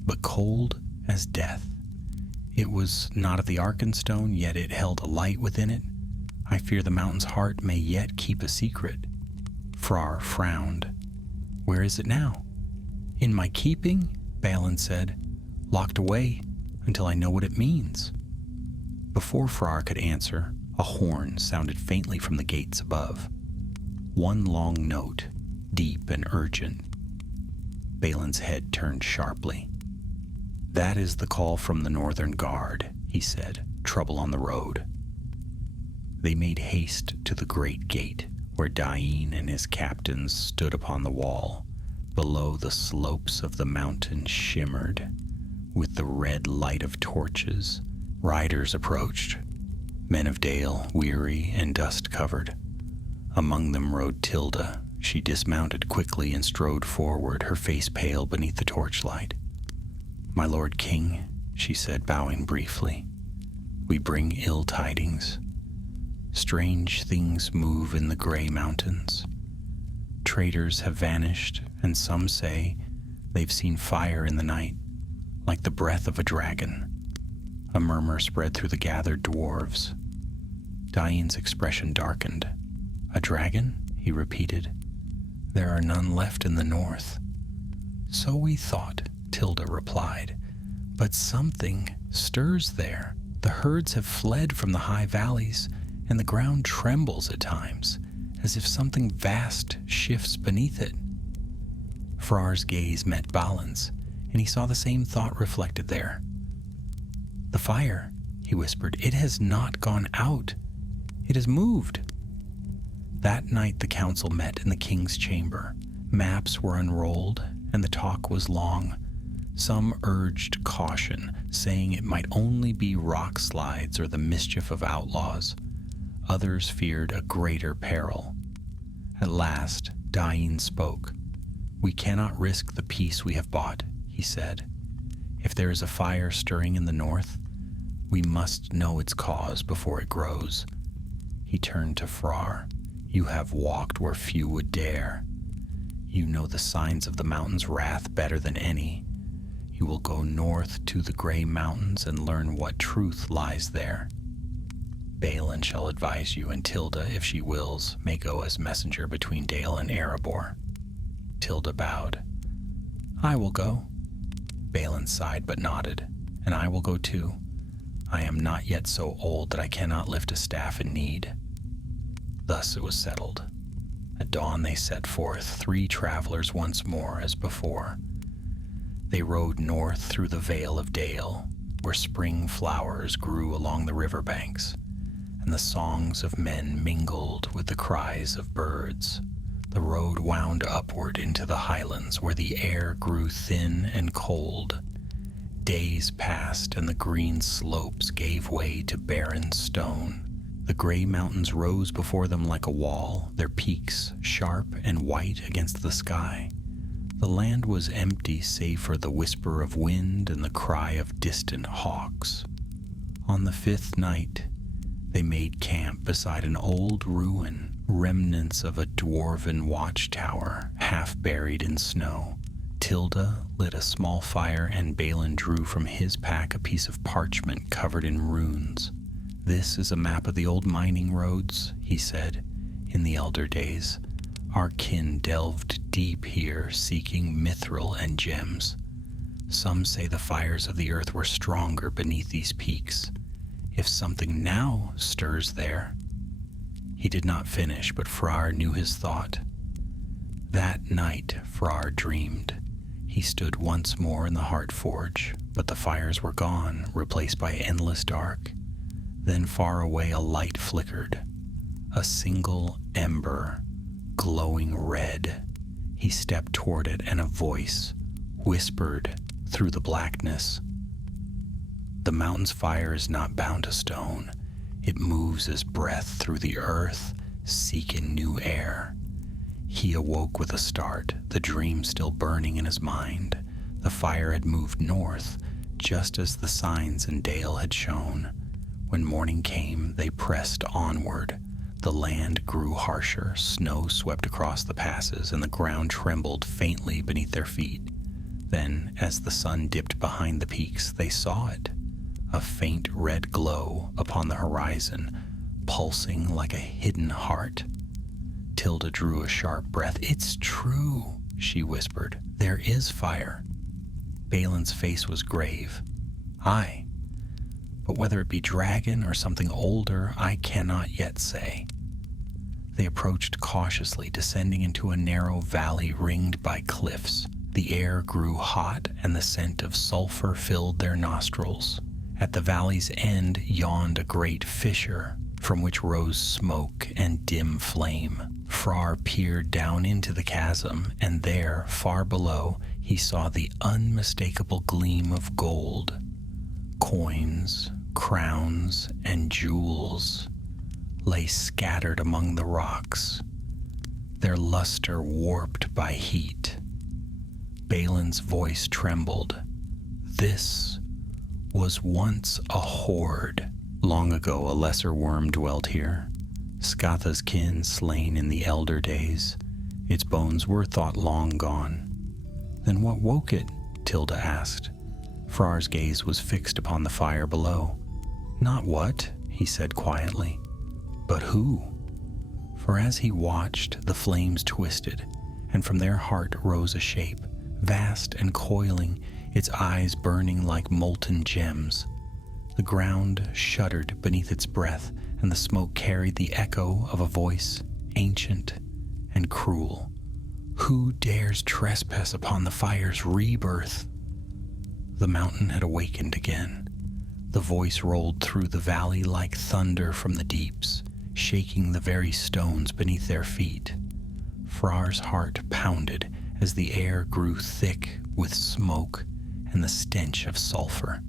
but cold as death. It was not of the Arkenstone, yet it held a light within it. I fear the mountain's heart may yet keep a secret." Frar frowned. "Where is it now?" "In my keeping," Balin said. "Locked away until I know what it means." Before Frar could answer, a horn sounded faintly from the gates above. One long note, deep and urgent. Balin's head turned sharply. "That is the call from the Northern Guard," he said. "Trouble on the road." They made haste to the great gate, where Dain and his captains stood upon the wall. Below, the slopes of the mountain shimmered with the red light of torches. Riders approached, men of Dale, weary and dust-covered. Among them rode Tilda. She dismounted quickly and strode forward, her face pale beneath the torchlight. "My lord king," she said, bowing briefly, "we bring ill tidings. Strange things move in the gray mountains. Traders have vanished, and some say they've seen fire in the night, like the breath of a dragon." A murmur spread through the gathered dwarves. Dain's expression darkened. "A dragon?" he repeated. "There are none left in the north." "So we thought," Tilda replied, "but something stirs there. The herds have fled from the high valleys, and the ground trembles at times, as if something vast shifts beneath it." Frar's gaze met Balin's, and he saw the same thought reflected there. "The fire," he whispered, "it has not gone out. It has moved." That night the council met in the king's chamber. Maps were unrolled, and the talk was long. Some urged caution, saying it might only be rock slides or the mischief of outlaws. Others feared a greater peril. At last, Dain spoke. "We cannot risk the peace we have bought," he said. "If there is a fire stirring in the north, we must know its cause before it grows." He turned to Frar. "You have walked where few would dare. You know the signs of the mountain's wrath better than any. You will go north to the gray mountains and learn what truth lies there. Balin shall advise you, and Tilda, if she wills, may go as messenger between Dale and Erebor." Tilda bowed. "I will go." Balin sighed but nodded. "And I will go too. I am not yet so old that I cannot lift a staff in need." Thus it was settled. At dawn they set forth, 3 travelers once more as before. They rode north through the Vale of Dale, where spring flowers grew along the river banks, and the songs of men mingled with the cries of birds. The road wound upward into the highlands, where the air grew thin and cold. Days passed, and the green slopes gave way to barren stone. The gray mountains rose before them like a wall, their peaks sharp and white against the sky. The land was empty save for the whisper of wind and the cry of distant hawks. On the 5th night, they made camp beside an old ruin, remnants of a dwarven watchtower half buried in snow. Tilda lit a small fire and Balin drew from his pack a piece of parchment covered in runes. "This is a map of the old mining roads," he said. "In the elder days, our kin delved deep here seeking mithril and gems. Some say the fires of the earth were stronger beneath these peaks. If something now stirs there..." He did not finish, but Frar knew his thought. That night, Frar dreamed. He stood once more in the Heart Forge, but the fires were gone, replaced by endless dark. Then far away a light flickered. A single ember, glowing red. He stepped toward it, and a voice whispered through the blackness. "The mountain's fire is not bound to stone. It moves as breath through the earth, seeking new air." He awoke with a start, the dream still burning in his mind. The fire had moved north, just as the signs in Dale had shown. When morning came, they pressed onward. The land grew harsher, snow swept across the passes, and the ground trembled faintly beneath their feet. Then, as the sun dipped behind the peaks, they saw it. A faint red glow upon the horizon, pulsing like a hidden heart. Tilda drew a sharp breath. "It's true," she whispered. "There is fire." Balin's face was grave. "Aye, but whether it be dragon or something older, I cannot yet say." They approached cautiously, descending into a narrow valley ringed by cliffs. The air grew hot, and the scent of sulfur filled their nostrils. At the valley's end yawned a great fissure, from which rose smoke and dim flame. Frar peered down into the chasm, and there, far below, he saw the unmistakable gleam of gold. Coins, crowns, and jewels lay scattered among the rocks, their luster warped by heat. Balin's voice trembled. This was once a hoard. Long ago a lesser worm dwelt here, Skatha's kin slain in the elder days. Its bones were thought long gone. "Then what woke it?" Tilda asked. Frar's gaze was fixed upon the fire below. "Not what," he said quietly, "but who?" For as he watched, the flames twisted, and from their heart rose a shape, vast and coiling, its eyes burning like molten gems. The ground shuddered beneath its breath, and the smoke carried the echo of a voice, ancient and cruel. "Who dares trespass upon the fire's rebirth?" The mountain had awakened again. The voice rolled through the valley like thunder from the deeps, shaking the very stones beneath their feet. Frar's heart pounded as the air grew thick with smoke and the stench of sulfur.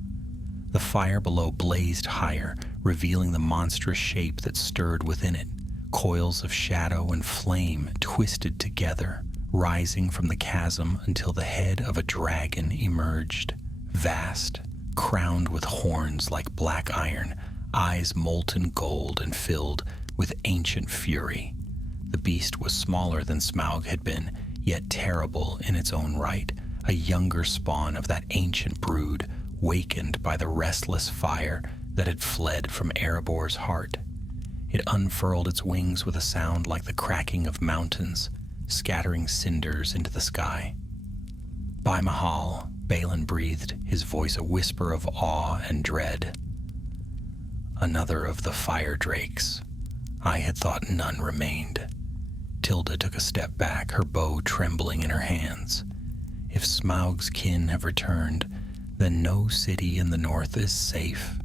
The fire below blazed higher, revealing the monstrous shape that stirred within it. Coils of shadow and flame twisted together, rising from the chasm until the head of a dragon emerged. Vast, crowned with horns like black iron, eyes molten gold and filled with ancient fury. The beast was smaller than Smaug had been, yet terrible in its own right, a younger spawn of that ancient brood, wakened by the restless fire that had fled from Erebor's heart. It unfurled its wings with a sound like the cracking of mountains, scattering cinders into the sky. "By Mahal," Balin breathed, his voice a whisper of awe and dread. "Another of the fire drakes. I had thought none remained." Tilda took a step back, her bow trembling in her hands. If Smaug's kin have returned, then no city in the north is safe.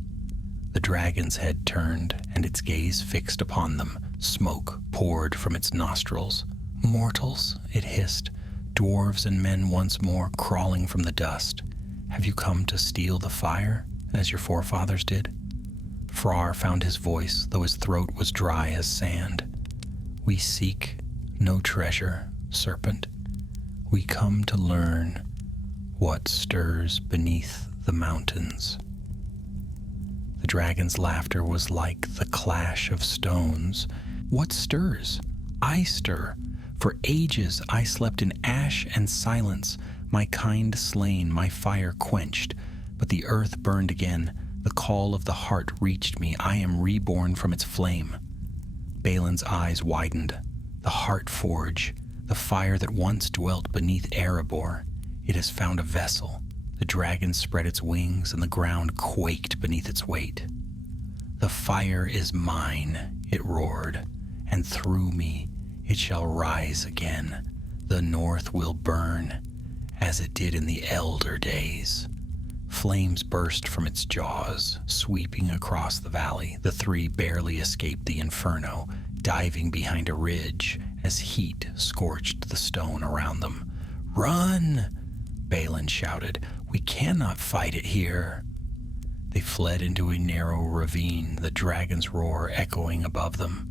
The dragon's head turned, and its gaze fixed upon them. Smoke poured from its nostrils. "Mortals," it hissed, "dwarves and men once more crawling from the dust. Have you come to steal the fire, as your forefathers did?" Frar found his voice, though his throat was dry as sand. "We seek no treasure, serpent. we come to learn what stirs beneath the mountains. The dragon's laughter was like the clash of stones. What stirs? I stir. For ages I slept in ash and silence, my kind slain, my fire quenched. But the earth burned again. The call of the heart reached me. I am reborn from its flame. Balin's eyes widened. The heart forge, the fire that once dwelt beneath Erebor. It has found a vessel. The dragon spread its wings, and the ground quaked beneath its weight. The fire is mine, it roared, and through me it shall rise again. The north will burn, as it did in the elder days. Flames burst from its jaws, sweeping across the valley. The three barely escaped the inferno, diving behind a ridge as heat scorched the stone around them. "Run!" Balin shouted. "We cannot fight it here." They fled into a narrow ravine, the dragon's roar echoing above them.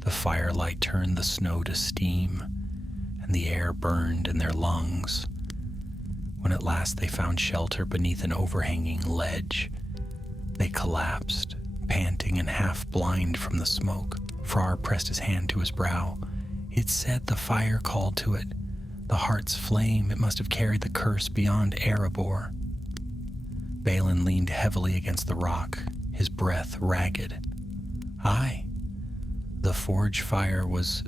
The firelight turned the snow to steam, and the air burned in their lungs. When at last they found shelter beneath an overhanging ledge, they collapsed, panting and half-blind from the smoke. Frar pressed his hand to his brow. It said the fire called to it. The heart's flame, it must have carried the curse beyond Erebor. Balin leaned heavily against the rock, his breath ragged. Aye, the forge fire was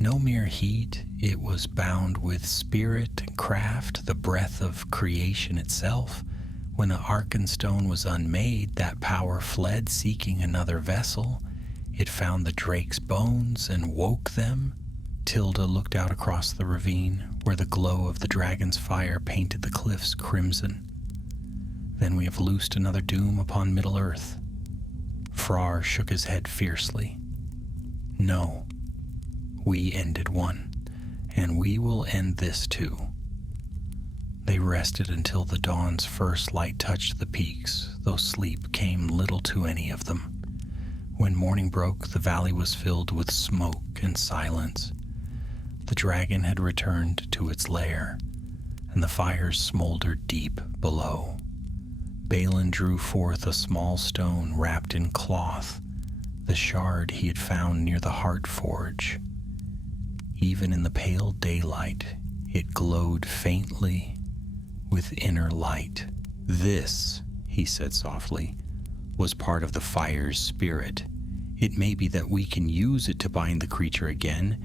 no mere heat, it was bound with spirit and craft, the breath of creation itself. When Arkenstone was unmade, that power fled seeking another vessel. It found the drake's bones and woke them. Tilda looked out across the ravine, where the glow of the dragon's fire painted the cliffs crimson. Then we have loosed another doom upon Middle-earth. Frar shook his head fiercely. No, we ended one, and we will end this too. They rested until the dawn's first light touched the peaks, though sleep came little to any of them. When morning broke, the valley was filled with smoke and silence. The dragon had returned to its lair, and the fires smoldered deep below. Balin drew forth a small stone wrapped in cloth, the shard he had found near the heart forge. Even in the pale daylight, it glowed faintly with inner light. "This," he said softly, "was part of the fire's spirit. It may be that we can use it to bind the creature again,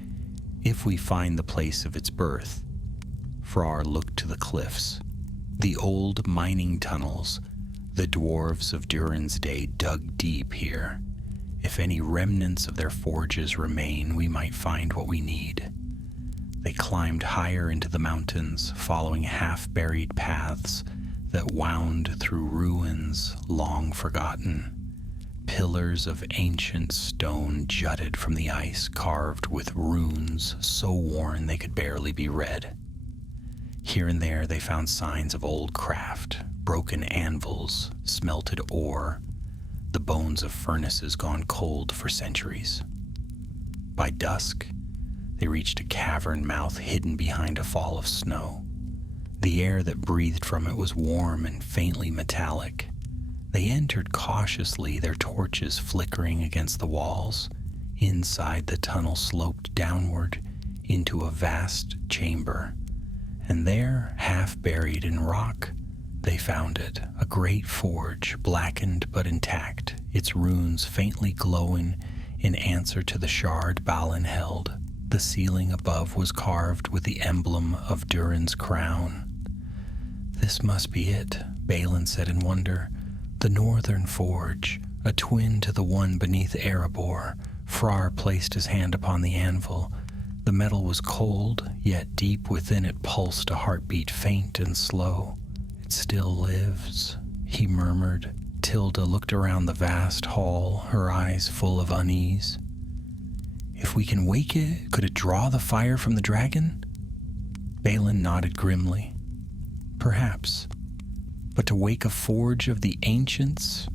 if we find the place of its birth." Frar looked to the cliffs. The old mining tunnels, the dwarves of Durin's day dug deep here. If any remnants of their forges remain, we might find what we need. They climbed higher into the mountains, following half-buried paths that wound through ruins long forgotten. Pillars of ancient stone jutted from the ice, carved with runes so worn they could barely be read. Here and there they found signs of old craft, broken anvils, smelted ore, the bones of furnaces gone cold for centuries. By dusk, they reached a cavern mouth hidden behind a fall of snow. The air that breathed from it was warm and faintly metallic. They entered cautiously, their torches flickering against the walls. Inside, the tunnel sloped downward into a vast chamber, and there, half buried in rock, they found it, a great forge, blackened but intact, its runes faintly glowing in answer to the shard Balin held. The ceiling above was carved with the emblem of Durin's crown. "This must be it," Balin said in wonder. "The northern forge, a twin to the one beneath Erebor." Frar placed his hand upon the anvil. The metal was cold, yet deep within it pulsed a heartbeat faint and slow. "It still lives," he murmured. Tilda looked around the vast hall, her eyes full of unease. "If we can wake it, could it draw the fire from the dragon?" Balin nodded grimly. "Perhaps. But to wake a forge of the ancients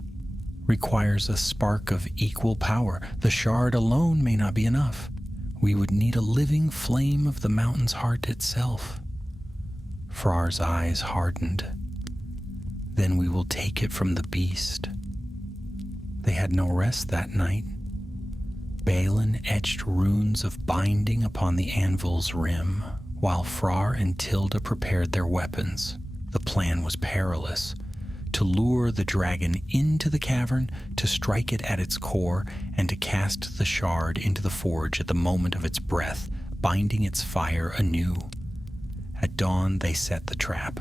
requires a spark of equal power. The shard alone may not be enough. We would need a living flame of the mountain's heart itself." Frar's eyes hardened. Then we will take it from the beast. They had no rest that night. Balin etched runes of binding upon the anvil's rim, while Frar and Tilda prepared their weapons. The plan was perilous: to lure the dragon into the cavern, to strike it at its core, and to cast the shard into the forge at the moment of its breath, binding its fire anew. At dawn they set the trap.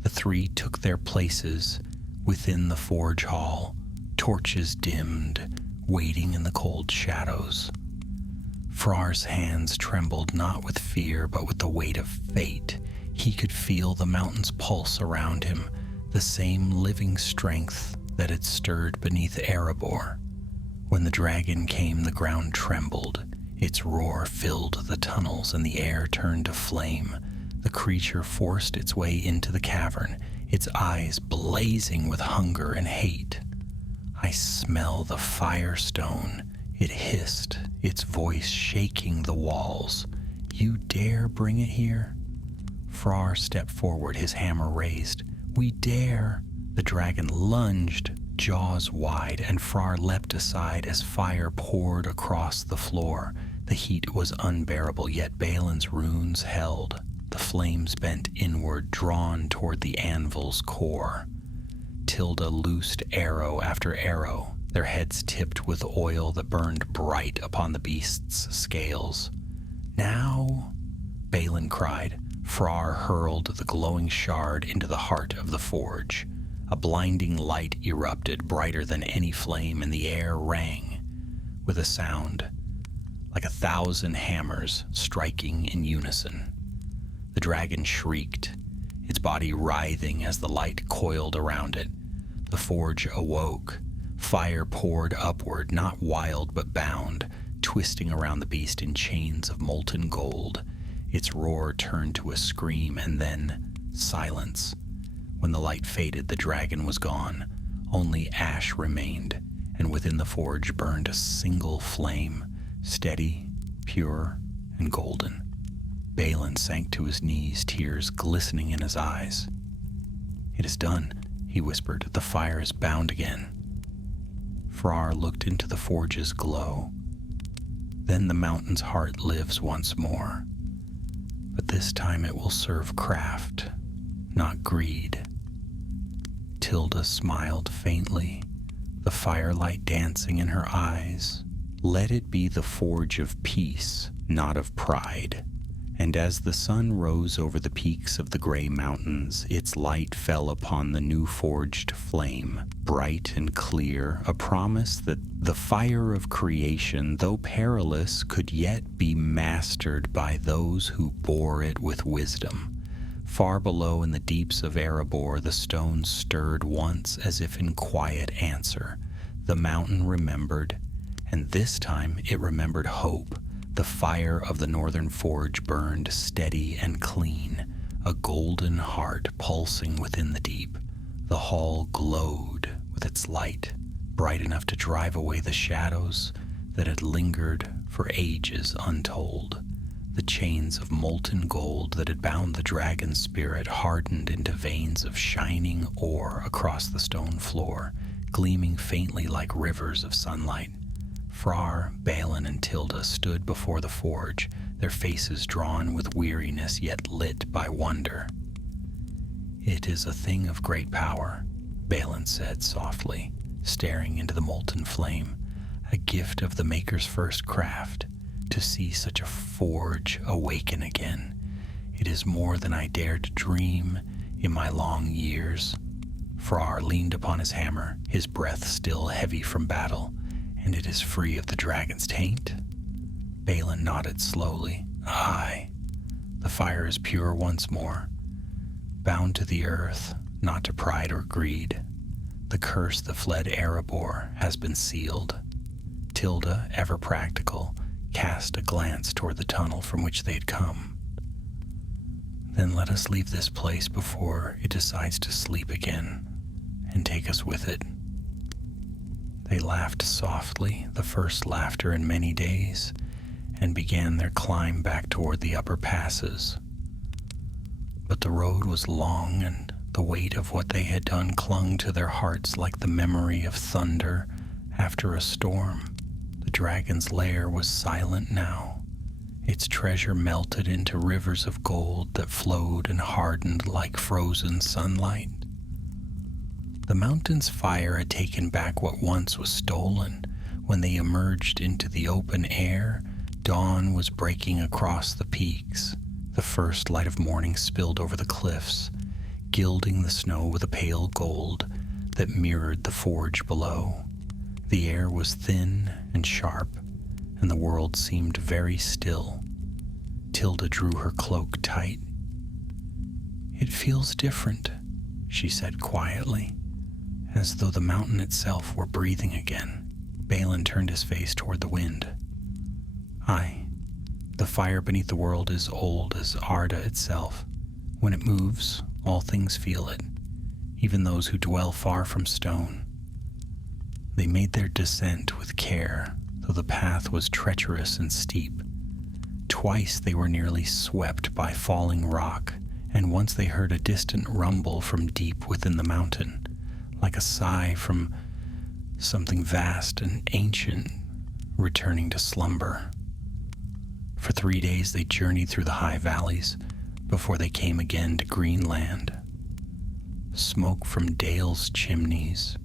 The three took their places within the forge hall, torches dimmed, waiting in the cold shadows. Frar's hands trembled not with fear, but with the weight of fate. He could feel the mountain's pulse around him, the same living strength that had stirred beneath Erebor. When the dragon came, the ground trembled. Its roar filled the tunnels, and the air turned to flame. The creature forced its way into the cavern, its eyes blazing with hunger and hate. "I smell the firestone," it hissed, its voice shaking the walls. "You dare bring it here?" Frar stepped forward, his hammer raised. "We dare!" The dragon lunged, jaws wide, and Frar leapt aside as fire poured across the floor. The heat was unbearable, yet Balin's runes held. The flames bent inward, drawn toward the anvil's core. Tilda loosed arrow after arrow, their heads tipped with oil that burned bright upon the beast's scales. "Now!" Balin cried. Frar hurled the glowing shard into the heart of the forge. A blinding light erupted, brighter than any flame, and the air rang with a sound like 1,000 hammers striking in unison. The dragon shrieked, its body writhing as the light coiled around it. The forge awoke. Fire poured upward, not wild but bound, twisting around the beast in chains of molten gold. Its roar turned to a scream, and then silence. When the light faded, the dragon was gone. Only ash remained, and within the forge burned a single flame, steady, pure, and golden. Balin sank to his knees, tears glistening in his eyes. "It is done," he whispered. "The fire is bound again." Frar looked into the forge's glow. "Then the mountain's heart lives once more. But this time it will serve craft, not greed." Tilda smiled faintly, the firelight dancing in her eyes. "Let it be the forge of peace, not of pride." And as the sun rose over the peaks of the gray mountains, its light fell upon the new forged flame, bright and clear, a promise that the fire of creation, though perilous, could yet be mastered by those who bore it with wisdom. Far below in the deeps of Erebor, the stone stirred once as if in quiet answer. The mountain remembered, and this time it remembered hope. The fire of the northern forge burned steady and clean, a golden heart pulsing within the deep. The hall glowed with its light, bright enough to drive away the shadows that had lingered for ages untold. The chains of molten gold that had bound the dragon's spirit hardened into veins of shining ore across the stone floor, gleaming faintly like rivers of sunlight. Frar, Balin, and Tilda stood before the forge, their faces drawn with weariness yet lit by wonder. "It is a thing of great power," Balin said softly, staring into the molten flame. "A gift of the maker's first craft, to see such a forge awaken again. It is more than I dared to dream in my long years." Frar leaned upon his hammer, his breath still heavy from battle. "And it is free of the dragon's taint?" Balin nodded slowly. "Aye. The fire is pure once more, bound to the earth, not to pride or greed. The curse that fled Erebor has been sealed." Tilda, ever practical, cast a glance toward the tunnel from which they had come. "Then let us leave this place before it decides to sleep again, and take us with it." They laughed softly, the first laughter in many days, and began their climb back toward the upper passes. But the road was long, and the weight of what they had done clung to their hearts like the memory of thunder after a storm. The dragon's lair was silent now. Its treasure melted into rivers of gold that flowed and hardened like frozen sunlight. The mountain's fire had taken back what once was stolen. When they emerged into the open air, dawn was breaking across the peaks. The first light of morning spilled over the cliffs, gilding the snow with a pale gold that mirrored the forge below. The air was thin and sharp, and the world seemed very still. Tilda drew her cloak tight. "It feels different," she said quietly, as though the mountain itself were breathing again. Balin turned his face toward the wind. "Aye, the fire beneath the world is old as Arda itself. When it moves, all things feel it, even those who dwell far from stone." They made their descent with care, though the path was treacherous and steep. Twice they were nearly swept by falling rock, and once they heard a distant rumble from deep within the mountain, like a sigh from something vast and ancient returning to slumber. For 3 days they journeyed through the high valleys before they came again to green land. Smoke from Dale's chimneys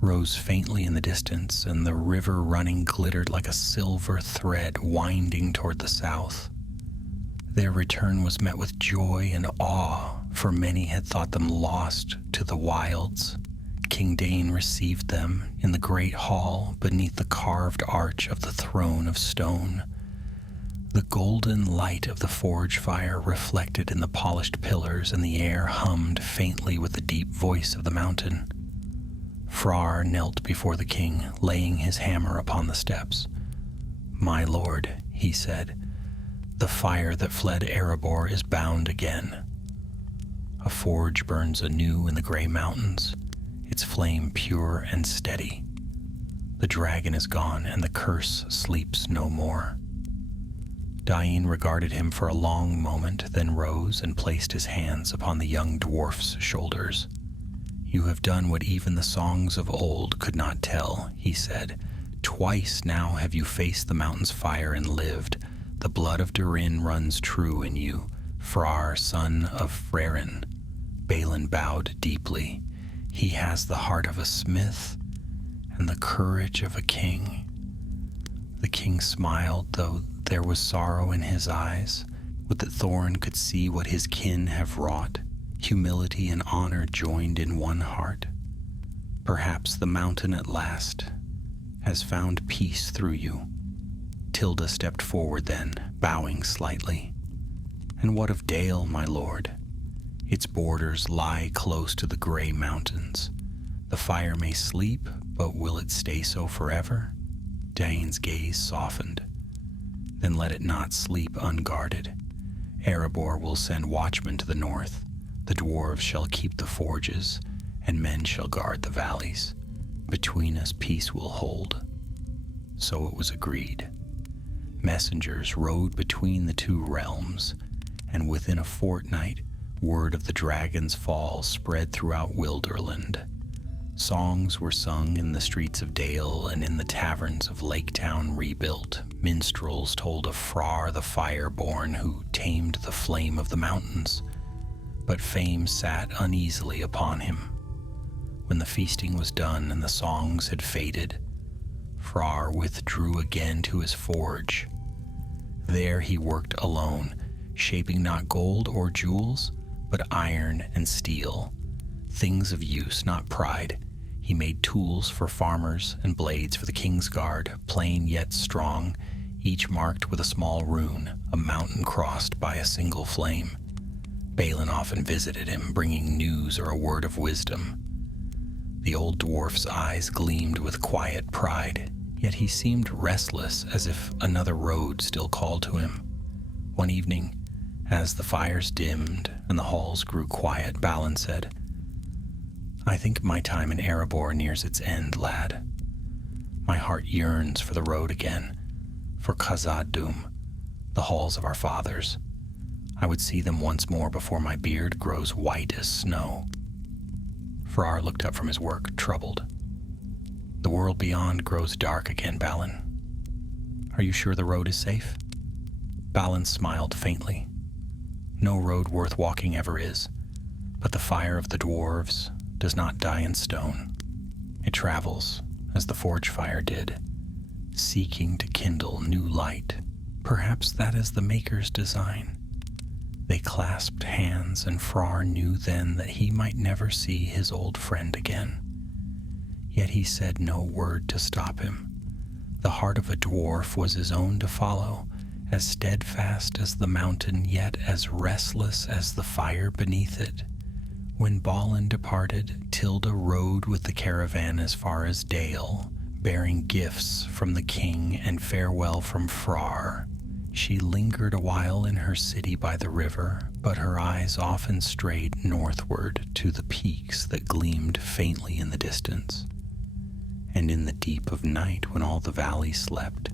rose faintly in the distance, and the river running glittered like a silver thread winding toward the south. Their return was met with joy and awe, for many had thought them lost to the wilds. King Dane received them in the great hall beneath the carved arch of the throne of stone. The golden light of the forge fire reflected in the polished pillars, and the air hummed faintly with the deep voice of the mountain. Frar knelt before the king, laying his hammer upon the steps. "My lord," he said, "the fire that fled Erebor is bound again. A forge burns anew in the gray mountains, its flame pure and steady. The dragon is gone, and the curse sleeps no more." Dain regarded him for a long moment, then rose and placed his hands upon the young dwarf's shoulders. "You have done what even the songs of old could not tell," he said. "Twice now have you faced the mountain's fire and lived. The blood of Durin runs true in you, Frar, son of Frerin." Balin bowed deeply. "He has the heart of a smith and the courage of a king." The king smiled, though there was sorrow in his eyes. Would that Thorin could see what his kin have wrought. Humility and honor joined in one heart. "Perhaps the mountain at last has found peace through you." Tilda stepped forward then, bowing slightly. "And what of Dale, my lord? Its borders lie close to the gray mountains. The fire may sleep, but will it stay so forever?" Dane's gaze softened. "Then let it not sleep unguarded. Erebor will send watchmen to the north. The dwarves shall keep the forges, and men shall guard the valleys. Between us peace will hold." So it was agreed. Messengers rode between the two realms, and within a fortnight, word of the dragon's fall spread throughout Wilderland. Songs were sung in the streets of Dale and in the taverns of Laketown rebuilt. Minstrels told of Frar the Fireborn, who tamed the flame of the mountains. But fame sat uneasily upon him. When the feasting was done and the songs had faded, Frar withdrew again to his forge. There he worked alone, shaping not gold or jewels, but iron and steel. Things of use, not pride. He made tools for farmers and blades for the king's guard, plain yet strong, each marked with a small rune, a mountain crossed by a single flame. Balin often visited him, bringing news or a word of wisdom. The old dwarf's eyes gleamed with quiet pride, yet he seemed restless, as if another road still called to him. One evening, as the fires dimmed and the halls grew quiet, Balin said, "I think my time in Erebor nears its end, lad. My heart yearns for the road again, for Khazad-dûm, the halls of our fathers. I would see them once more before my beard grows white as snow. Farrar looked up from his work, troubled. The world beyond grows dark again, Balin. Are you sure the road is safe? Balin smiled faintly. No road worth walking ever is, but the fire of the dwarves does not die in stone. It travels, as the forge fire did, seeking to kindle new light. Perhaps that is the Maker's design. They clasped hands, and Farrar knew then that he might never see his old friend again. Yet he said no word to stop him. The heart of a dwarf was his own to follow, as steadfast as the mountain, yet as restless as the fire beneath it. When Balin departed, Tilda rode with the caravan as far as Dale, bearing gifts from the king and farewell from Farrar. She lingered a while in her city by the river, but her eyes often strayed northward to the peaks that gleamed faintly in the distance. And in the deep of night, when all the valley slept,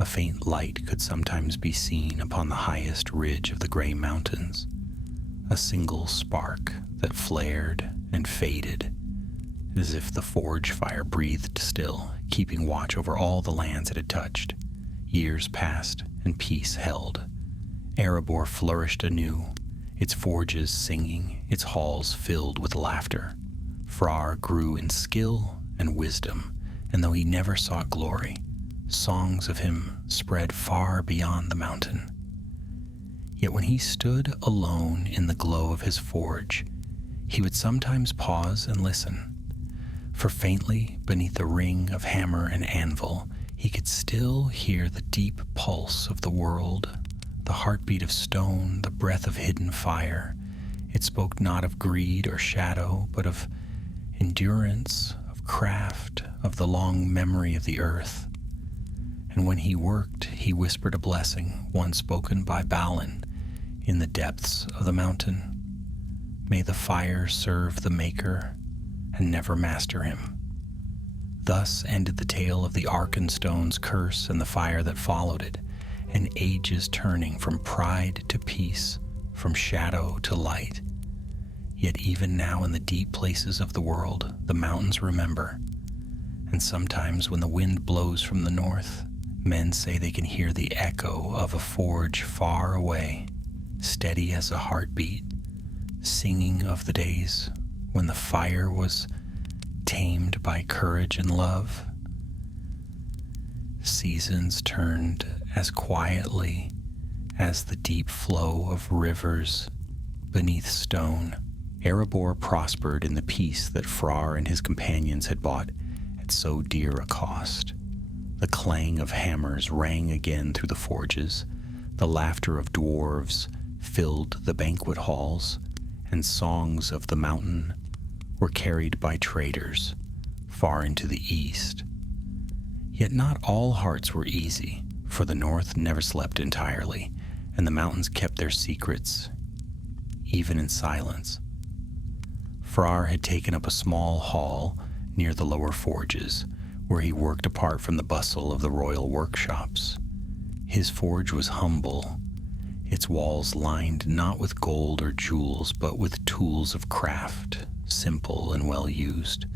a faint light could sometimes be seen upon the highest ridge of the gray mountains, a single spark that flared and faded, as if the forge fire breathed still, keeping watch over all the lands it had touched. Years passed, and peace held. Erebor flourished anew, its forges singing, its halls filled with laughter. Farrar grew in skill and wisdom, and though he never sought glory, songs of him spread far beyond the mountain. Yet when he stood alone in the glow of his forge, he would sometimes pause and listen, for faintly beneath the ring of hammer and anvil, he could still hear the deep pulse of the world, the heartbeat of stone, the breath of hidden fire. It spoke not of greed or shadow, but of endurance, of craft, of the long memory of the earth. And when he worked, he whispered a blessing, one spoken by Balin in the depths of the mountain. May the fire serve the Maker and never master him. Thus ended the tale of the Arkenstone's curse and the fire that followed it, and ages turning from pride to peace, from shadow to light. Yet even now in the deep places of the world, the mountains remember, and sometimes when the wind blows from the north, men say they can hear the echo of a forge far away, steady as a heartbeat, singing of the days when the fire was tamed by courage and love. Seasons turned as quietly as the deep flow of rivers beneath stone. Erebor prospered in the peace that Farrar and his companions had bought at so dear a cost. The clang of hammers rang again through the forges, the laughter of dwarves filled the banquet halls, and songs of the mountain were carried by traders far into the east. Yet not all hearts were easy, for the north never slept entirely, and the mountains kept their secrets, even in silence. Farrar had taken up a small hall near the lower forges, where he worked apart from the bustle of the royal workshops. His forge was humble, its walls lined not with gold or jewels, but with tools of craft, simple and well used.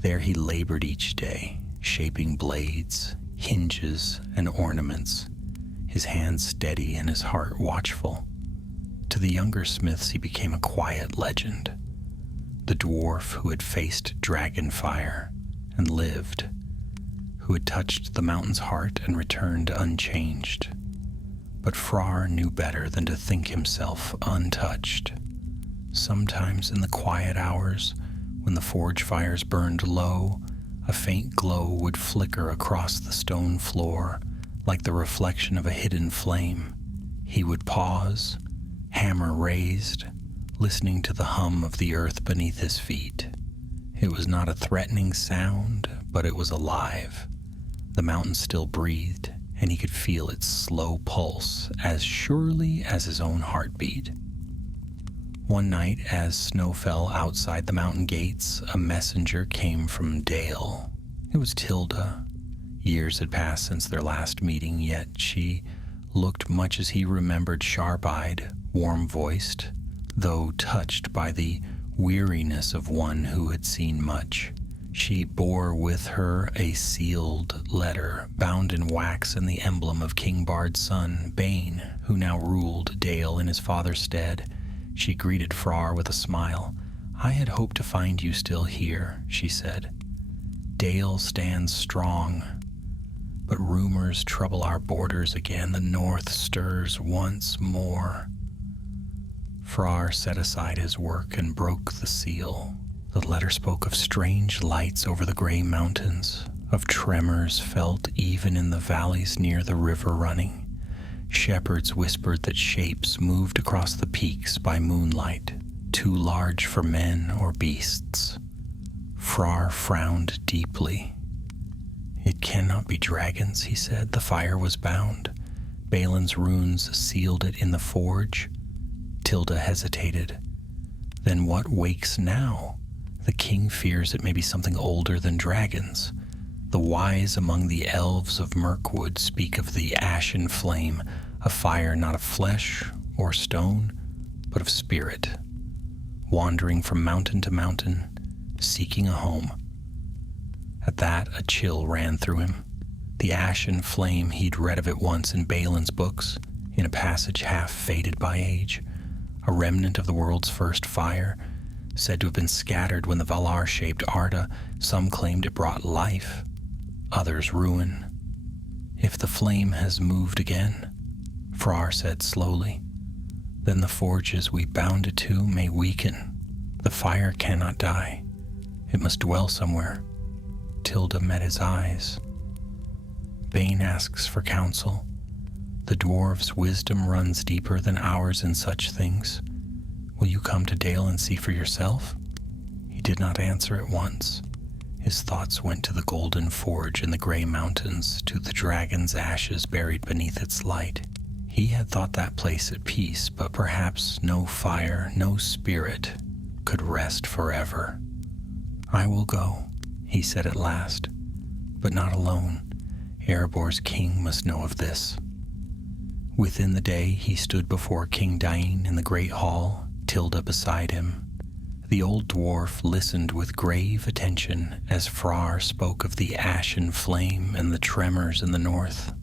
There he labored each day, shaping blades, hinges, and ornaments, his hands steady and his heart watchful. To the younger smiths he became a quiet legend, the dwarf who had faced dragon fire and lived, who had touched the mountain's heart and returned unchanged. But Farrar knew better than to think himself untouched. Sometimes in the quiet hours, when the forge fires burned low, a faint glow would flicker across the stone floor like the reflection of a hidden flame. He would pause, hammer raised, listening to the hum of the earth beneath his feet. It was not a threatening sound, but it was alive. The mountain still breathed, and he could feel its slow pulse as surely as his own heartbeat. One night, as snow fell outside the mountain gates, a messenger came from Dale. It was Tilda. Years had passed since their last meeting, yet she looked much as he remembered, sharp-eyed, warm-voiced, though touched by the weariness of one who had seen much. She bore with her a sealed letter, bound in wax and the emblem of King Bard's son, Bane, who now ruled Dale in his father's stead. She greeted Frar with a smile. "I had hoped to find you still here," she said. "Dale stands strong, but rumors trouble our borders again. The north stirs once more." Frar set aside his work and broke the seal. The letter spoke of strange lights over the gray mountains, of tremors felt even in the valleys near the river running. Shepherds whispered that shapes moved across the peaks by moonlight, too large for men or beasts. Frar frowned deeply. "It cannot be dragons," he said. "The fire was bound. Balin's runes sealed it in the forge." Tilda hesitated. "Then what wakes now? The king fears it may be something older than dragons. The wise among the elves of Mirkwood speak of the ashen flame, a fire not of flesh or stone, but of spirit, wandering from mountain to mountain, seeking a home." At that, a chill ran through him. The ashen flame, he'd read of it once in Balin's books, in a passage half faded by age, a remnant of the world's first fire, said to have been scattered when the Valar shaped Arda. Some claimed it brought life, others ruin. "If the flame has moved again," Frar said slowly, "then the forges we bound it to may weaken. The fire cannot die. It must dwell somewhere." Tilda met his eyes. "Bane asks for counsel. The dwarves' wisdom runs deeper than ours in such things. Will you come to Dale and see for yourself?" He did not answer at once. His thoughts went to the golden forge in the gray mountains, to the dragon's ashes buried beneath its light. He had thought that place at peace, but perhaps no fire, no spirit, could rest forever. "I will go," he said at last, "but not alone. Erebor's king must know of this." Within the day, he stood before King Dain in the great hall, Tilda beside him. The old dwarf listened with grave attention as Frar spoke of the ashen flame and the tremors in the north.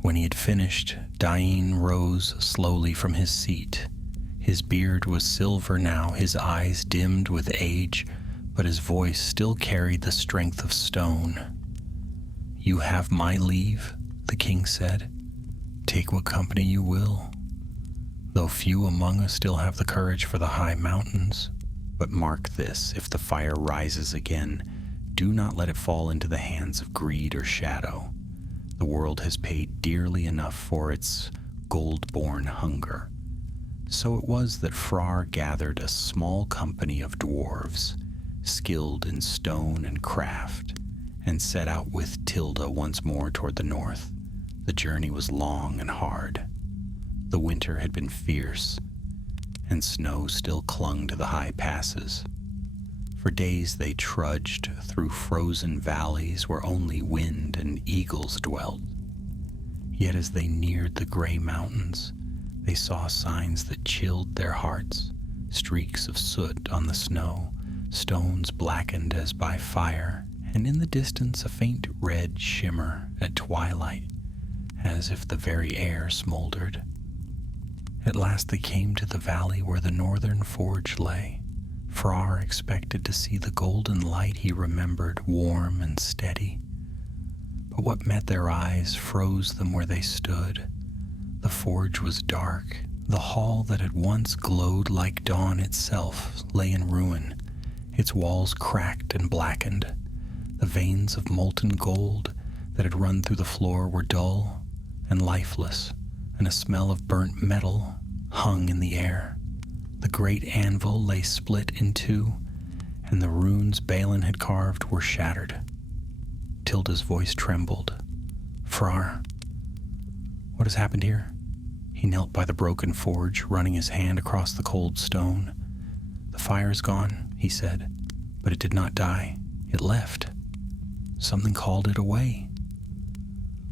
When he had finished, Dain rose slowly from his seat. His beard was silver now, his eyes dimmed with age, but his voice still carried the strength of stone. "You have my leave," the king said. "Take what company you will, though few among us still have the courage for the high mountains. But mark this, if the fire rises again, do not let it fall into the hands of greed or shadow. The world has paid dearly enough for its gold-born hunger." So it was that Frar gathered a small company of dwarves, skilled in stone and craft, and set out with Tilda once more toward the north. The journey was long and hard. The winter had been fierce, and snow still clung to the high passes. For days they trudged through frozen valleys where only wind and eagles dwelt. Yet as they neared the gray mountains, they saw signs that chilled their hearts, streaks of soot on the snow, stones blackened as by fire, and in the distance a faint red shimmer at twilight, as if the very air smoldered. At last they came to the valley where the northern forge lay. Frar expected to see the golden light he remembered, warm and steady. But what met their eyes froze them where they stood. The forge was dark. The hall that had once glowed like dawn itself lay in ruin, its walls cracked and blackened. The veins of molten gold that had run through the floor were dull and lifeless, and a smell of burnt metal hung in the air. The great anvil lay split in two, and the runes Balin had carved were shattered. Tilda's voice trembled. "Frar, what has happened here?" He knelt by the broken forge, running his hand across the cold stone. "The fire is gone," he said, "but it did not die. It left. Something called it away."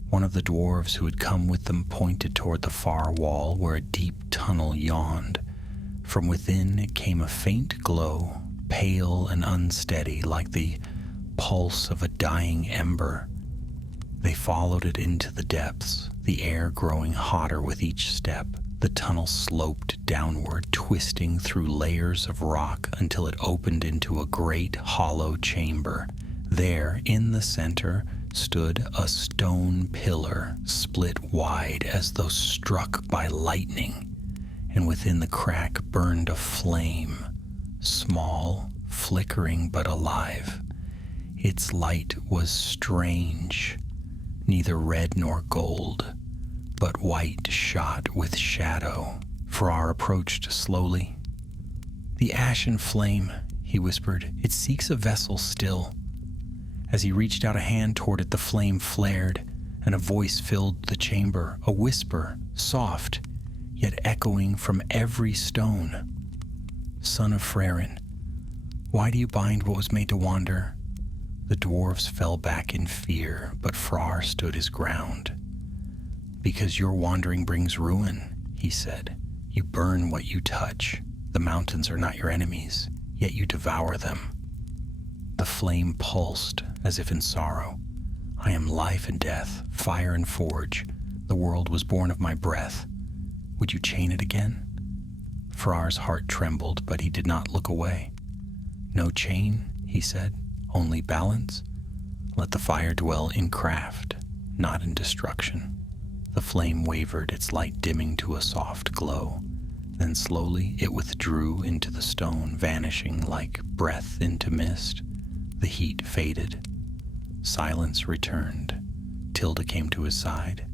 One of the dwarves who had come with them pointed toward the far wall where a deep tunnel yawned. From within it came a faint glow, pale and unsteady, like the pulse of a dying ember. They followed it into the depths, the air growing hotter with each step. The tunnel sloped downward, twisting through layers of rock until it opened into a great hollow chamber. There, in the center, stood a stone pillar, split wide as though struck by lightning, and within the crack burned a flame, small, flickering but alive. Its light was strange, neither red nor gold, but white shot with shadow. Farrar approached slowly. "The ashen flame," he whispered. "It seeks a vessel still." As he reached out a hand toward it, the flame flared, and a voice filled the chamber, a whisper, soft, yet echoing from every stone. "Son of Frerin, why do you bind what was made to wander?" The dwarves fell back in fear, but Farrar stood his ground. "Because your wandering brings ruin," he said. "You burn what you touch. The mountains are not your enemies, yet you devour them." The flame pulsed, as if in sorrow. "I am life and death, fire and forge. The world was born of my breath. Would you chain it again?" Farrar's heart trembled, but he did not look away. "No chain," he said, "only balance. Let the fire dwell in craft, not in destruction." The flame wavered, its light dimming to a soft glow. Then slowly it withdrew into the stone, vanishing like breath into mist. The heat faded. Silence returned. Tilda came to his side.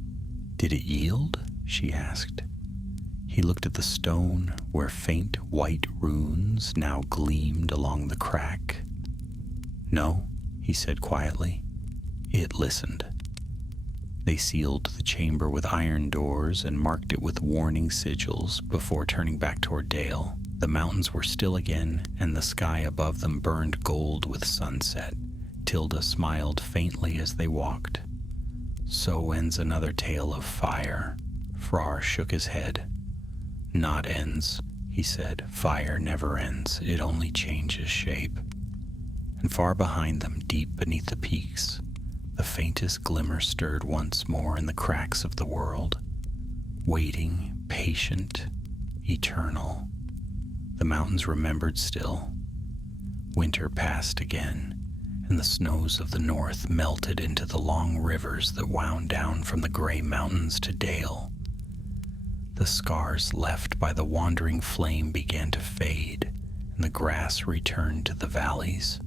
"Did it yield?" she asked. He looked at the stone, where faint white runes now gleamed along the crack. "No," he said quietly. It listened. They sealed the chamber with iron doors and marked it with warning sigils before turning back toward Dale. The mountains were still again, and the sky above them burned gold with sunset. Tilda smiled faintly as they walked. "So ends another tale of fire." Farrar shook his head. "Not ends," he said. "Fire never ends. It only changes shape." And far behind them, deep beneath the peaks, the faintest glimmer stirred once more in the cracks of the world, waiting, patient, eternal. The mountains remembered still. Winter passed again, and the snows of the north melted into the long rivers that wound down from the gray mountains to Dale. The scars left by the wandering flame began to fade, and the grass returned to the valleys.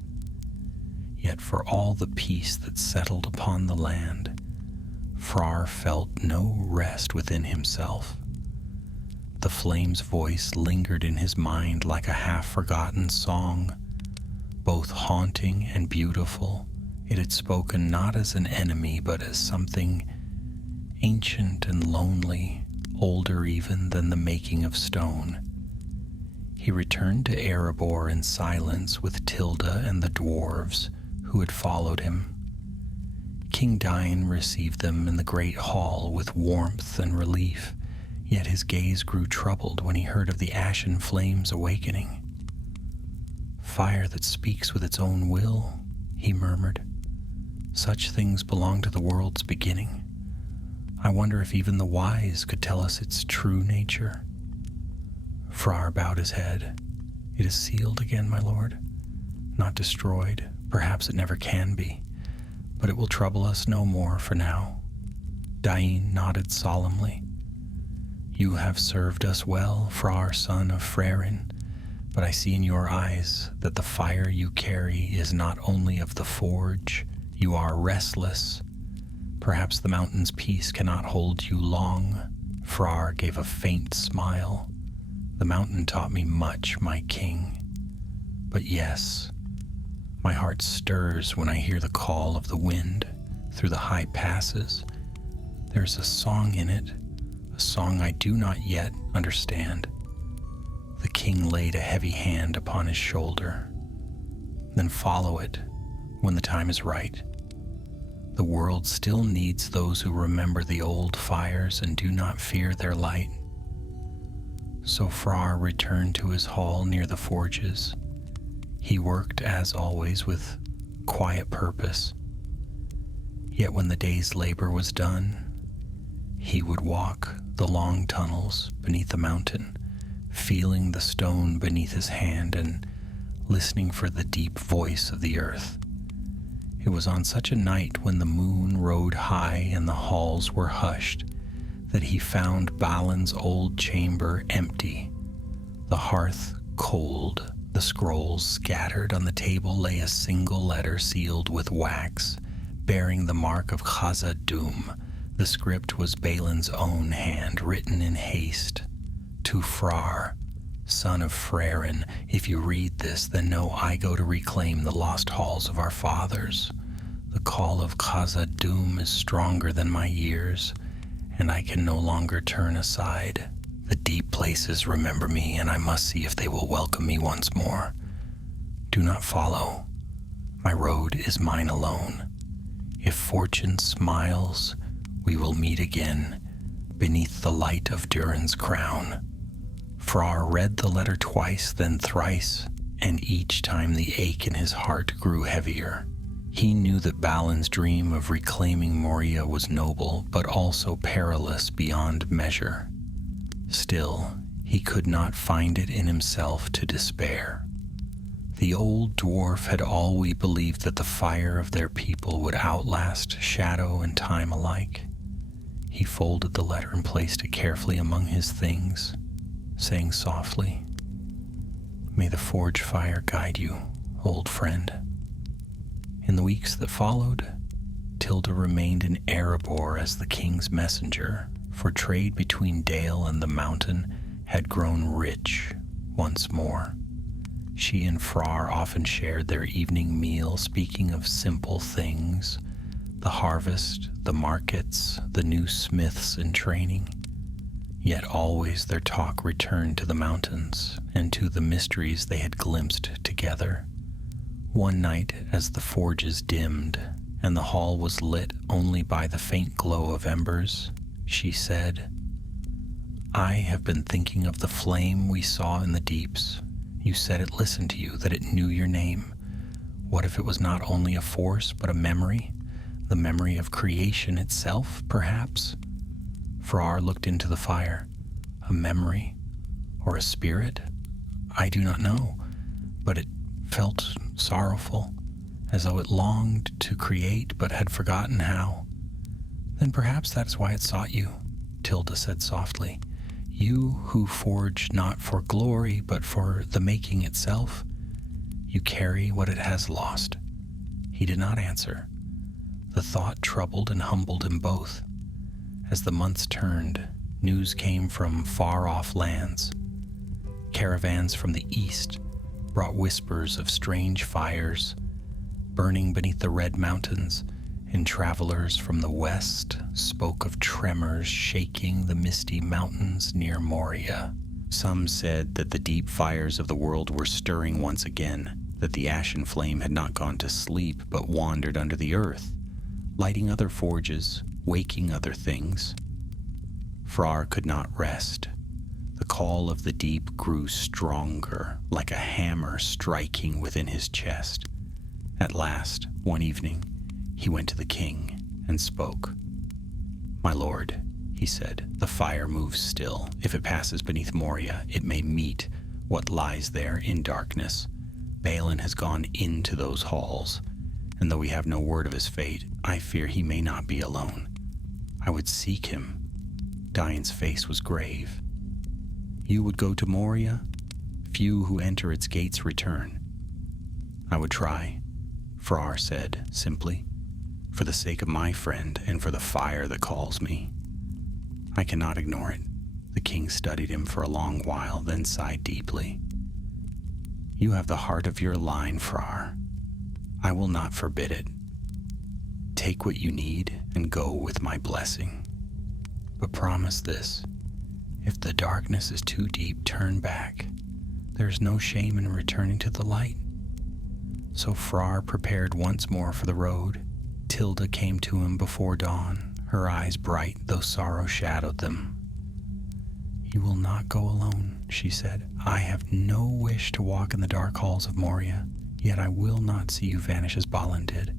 Yet for all the peace that settled upon the land, Farrar felt no rest within himself. The flame's voice lingered in his mind like a half-forgotten song, both haunting and beautiful. It had spoken not as an enemy, but as something ancient and lonely, older even than the making of stone. He returned to Erebor in silence with Tilda and the dwarves who had followed him. King Dain received them in the great hall with warmth and relief, yet his gaze grew troubled when he heard of the ashen flames awakening. "Fire that speaks with its own will," he murmured. "Such things belong to the world's beginning. I wonder if even the wise could tell us its true nature." Farrar bowed his head. "It is sealed again, my lord. Not destroyed. Perhaps it never can be. But it will trouble us no more for now." Dain nodded solemnly. "You have served us well, Farrar, son of Frerin, but I see in your eyes that the fire you carry is not only of the forge. You are restless. Perhaps the mountain's peace cannot hold you long." Farrar gave a faint smile. "The mountain taught me much, my king. But yes, my heart stirs when I hear the call of the wind through the high passes. There's a song in it, a song I do not yet understand." The king laid a heavy hand upon his shoulder. "Then follow it when the time is right. The world still needs those who remember the old fires and do not fear their light. So Frar returned to his hall near the forges. He worked, as always, with quiet purpose. Yet when the day's labor was done, he would walk the long tunnels beneath the mountain, feeling the stone beneath his hand and listening for the deep voice of the earth. It was on such a night when the moon rode high and the halls were hushed that he found Balin's old chamber empty, the hearth cold, the scrolls scattered. On the table lay a single letter sealed with wax, bearing the mark of Khazad-dûm. The script was Balin's own hand, written in haste. To Frar, son of Frerin, if you read this, then know I go to reclaim the lost halls of our fathers. The call of Khazad-dûm is stronger than my years, and I can no longer turn aside. The deep places remember me, and I must see if they will welcome me once more. Do not follow. My road is mine alone. If fortune smiles, we will meet again beneath the light of Durin's crown. Frar read the letter twice, then thrice, and each time the ache in his heart grew heavier. He knew that Balin's dream of reclaiming Moria was noble, but also perilous beyond measure. Still, he could not find it in himself to despair. The old dwarf had always believed that the fire of their people would outlast shadow and time alike. He folded the letter and placed it carefully among his things, saying softly, "May the forge fire guide you, old friend." In the weeks that followed, Tilda remained in Erebor as the king's messenger, for trade between Dale and the mountain had grown rich once more. She and Frar often shared their evening meal, speaking of simple things, the harvest, the markets, the new smiths in training. Yet always their talk returned to the mountains and to the mysteries they had glimpsed together. One night, as the forges dimmed and the hall was lit only by the faint glow of embers, she said, "I have been thinking of the flame we saw in the deeps. You said it listened to you, that it knew your name. What if it was not only a force, but a memory? The memory of creation itself, perhaps?" Frar looked into the fire. A memory? Or a spirit? I do not know, but it felt sorrowful, as though it longed to create but had forgotten how. "Then perhaps that is why it sought you," Tilda said softly. "You who forge not for glory but for the making itself, you carry what it has lost." He did not answer. The thought troubled and humbled him both. As the months turned, news came from far-off lands. Caravans from the east brought whispers of strange fires burning beneath the red mountains, and travelers from the west spoke of tremors shaking the misty mountains near Moria. Some said that the deep fires of the world were stirring once again, that the ashen flame had not gone to sleep but wandered under the earth, lighting other forges, waking other things. Frar could not rest. The call of the deep grew stronger, like a hammer striking within his chest. At last, one evening, he went to the king and spoke. "My lord," he said, "the fire moves still. If it passes beneath Moria, it may meet what lies there in darkness. Balin has gone into those halls, and though we have no word of his fate, I fear he may not be alone. I would seek him." Dian's face was grave. "You would go to Moria? Few who enter its gates return." "I would try," Frar said simply, "for the sake of my friend and for the fire that calls me. I cannot ignore it." The king studied him for a long while, then sighed deeply. "You have the heart of your line, Frar. I will not forbid it. Take what you need and go with my blessing. But promise this, if the darkness is too deep, turn back. There is no shame in returning to the light." So Frar prepared once more for the road. Tilda came to him before dawn, her eyes bright though sorrow shadowed them. "You will not go alone," she said. "I have no wish to walk in the dark halls of Moria, yet I will not see you vanish as Balin did.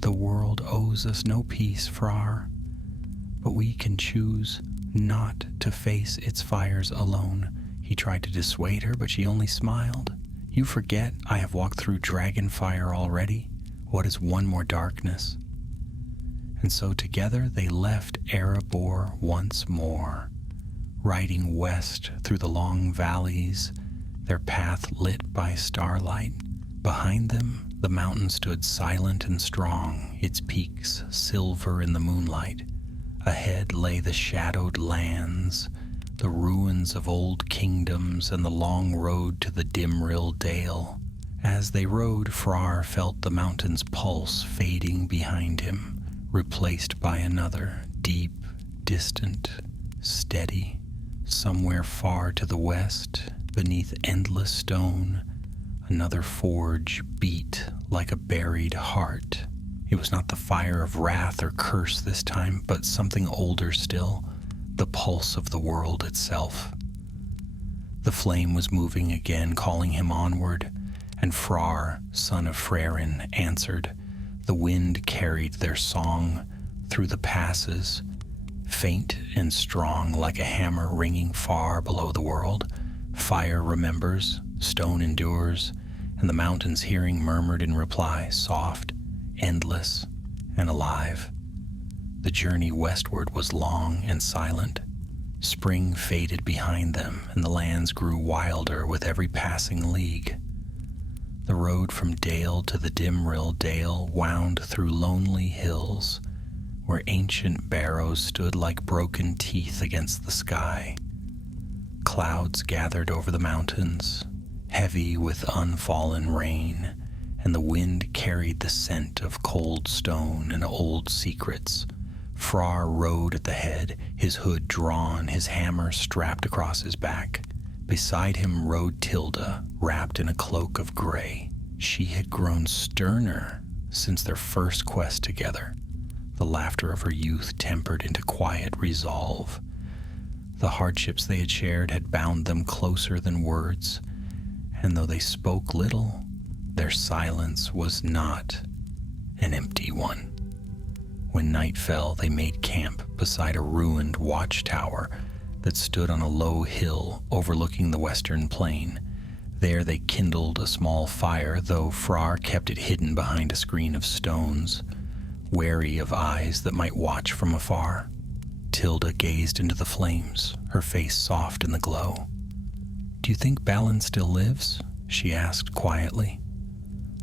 The world owes us no peace, Frar, but we can choose not to face its fires alone." He tried to dissuade her, but she only smiled. "You forget I have walked through dragon fire already. What is one more darkness?" And so together they left Erebor once more, riding west through the long valleys, their path lit by starlight. Behind them, the mountain stood silent and strong, its peaks silver in the moonlight. Ahead lay the shadowed lands, the ruins of old kingdoms, and the long road to the Dimrill Dale. As they rode, Frar felt the mountain's pulse fading behind him, replaced by another, deep, distant, steady. Somewhere far to the west, beneath endless stone, another forge beat like a buried heart. It was not the fire of wrath or curse this time, but something older still, the pulse of the world itself. The flame was moving again, calling him onward, and Frar, son of Frerin, answered. The wind carried their song through the passes, faint and strong like a hammer ringing far below the world. Fire remembers, stone endures, and the mountains hearing murmured in reply, soft, endless, and alive. The journey westward was long and silent. Spring faded behind them, and the lands grew wilder with every passing league. The road from dale to the Dimrill Dale wound through lonely hills, where ancient barrows stood like broken teeth against the sky. Clouds gathered over the mountains, heavy with unfallen rain, and the wind carried the scent of cold stone and old secrets. Frar rode at the head, his hood drawn, his hammer strapped across his back. Beside him rode Tilda, wrapped in a cloak of gray. She had grown sterner since their first quest together, the laughter of her youth tempered into quiet resolve. The hardships they had shared had bound them closer than words, and though they spoke little, their silence was not an empty one. When night fell, they made camp beside a ruined watchtower that stood on a low hill overlooking the western plain. There they kindled a small fire, though Frar kept it hidden behind a screen of stones, wary of eyes that might watch from afar. Tilda gazed into the flames, her face soft in the glow. "Do you think Balin still lives?" she asked quietly.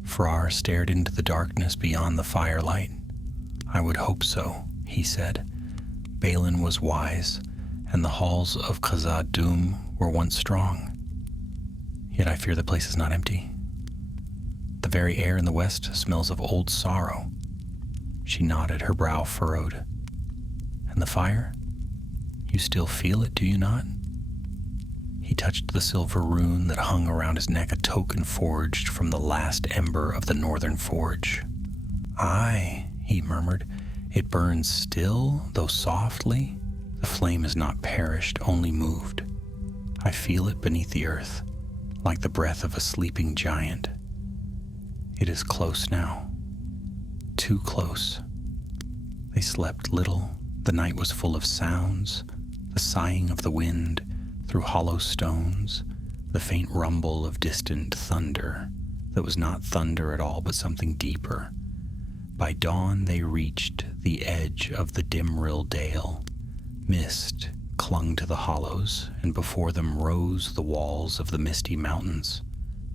Frar stared into the darkness beyond the firelight. "I would hope so," he said. "Balin was wise, and the halls of Khazad-dûm were once strong. Yet I fear the place is not empty. The very air in the west smells of old sorrow." She nodded, her brow furrowed. "And the fire? You still feel it, do you not?" He touched the silver rune that hung around his neck, a token forged from the last ember of the northern forge. "Aye," he murmured, "it burns still, though softly. The flame has not perished, only moved. I feel it beneath the earth, like the breath of a sleeping giant. It is close now, too close." They slept little. The night was full of sounds, the sighing of the wind through hollow stones, the faint rumble of distant thunder that was not thunder at all, but something deeper. By dawn they reached the edge of the Dimrill Dale. Mist clung to the hollows, and before them rose the walls of the misty mountains,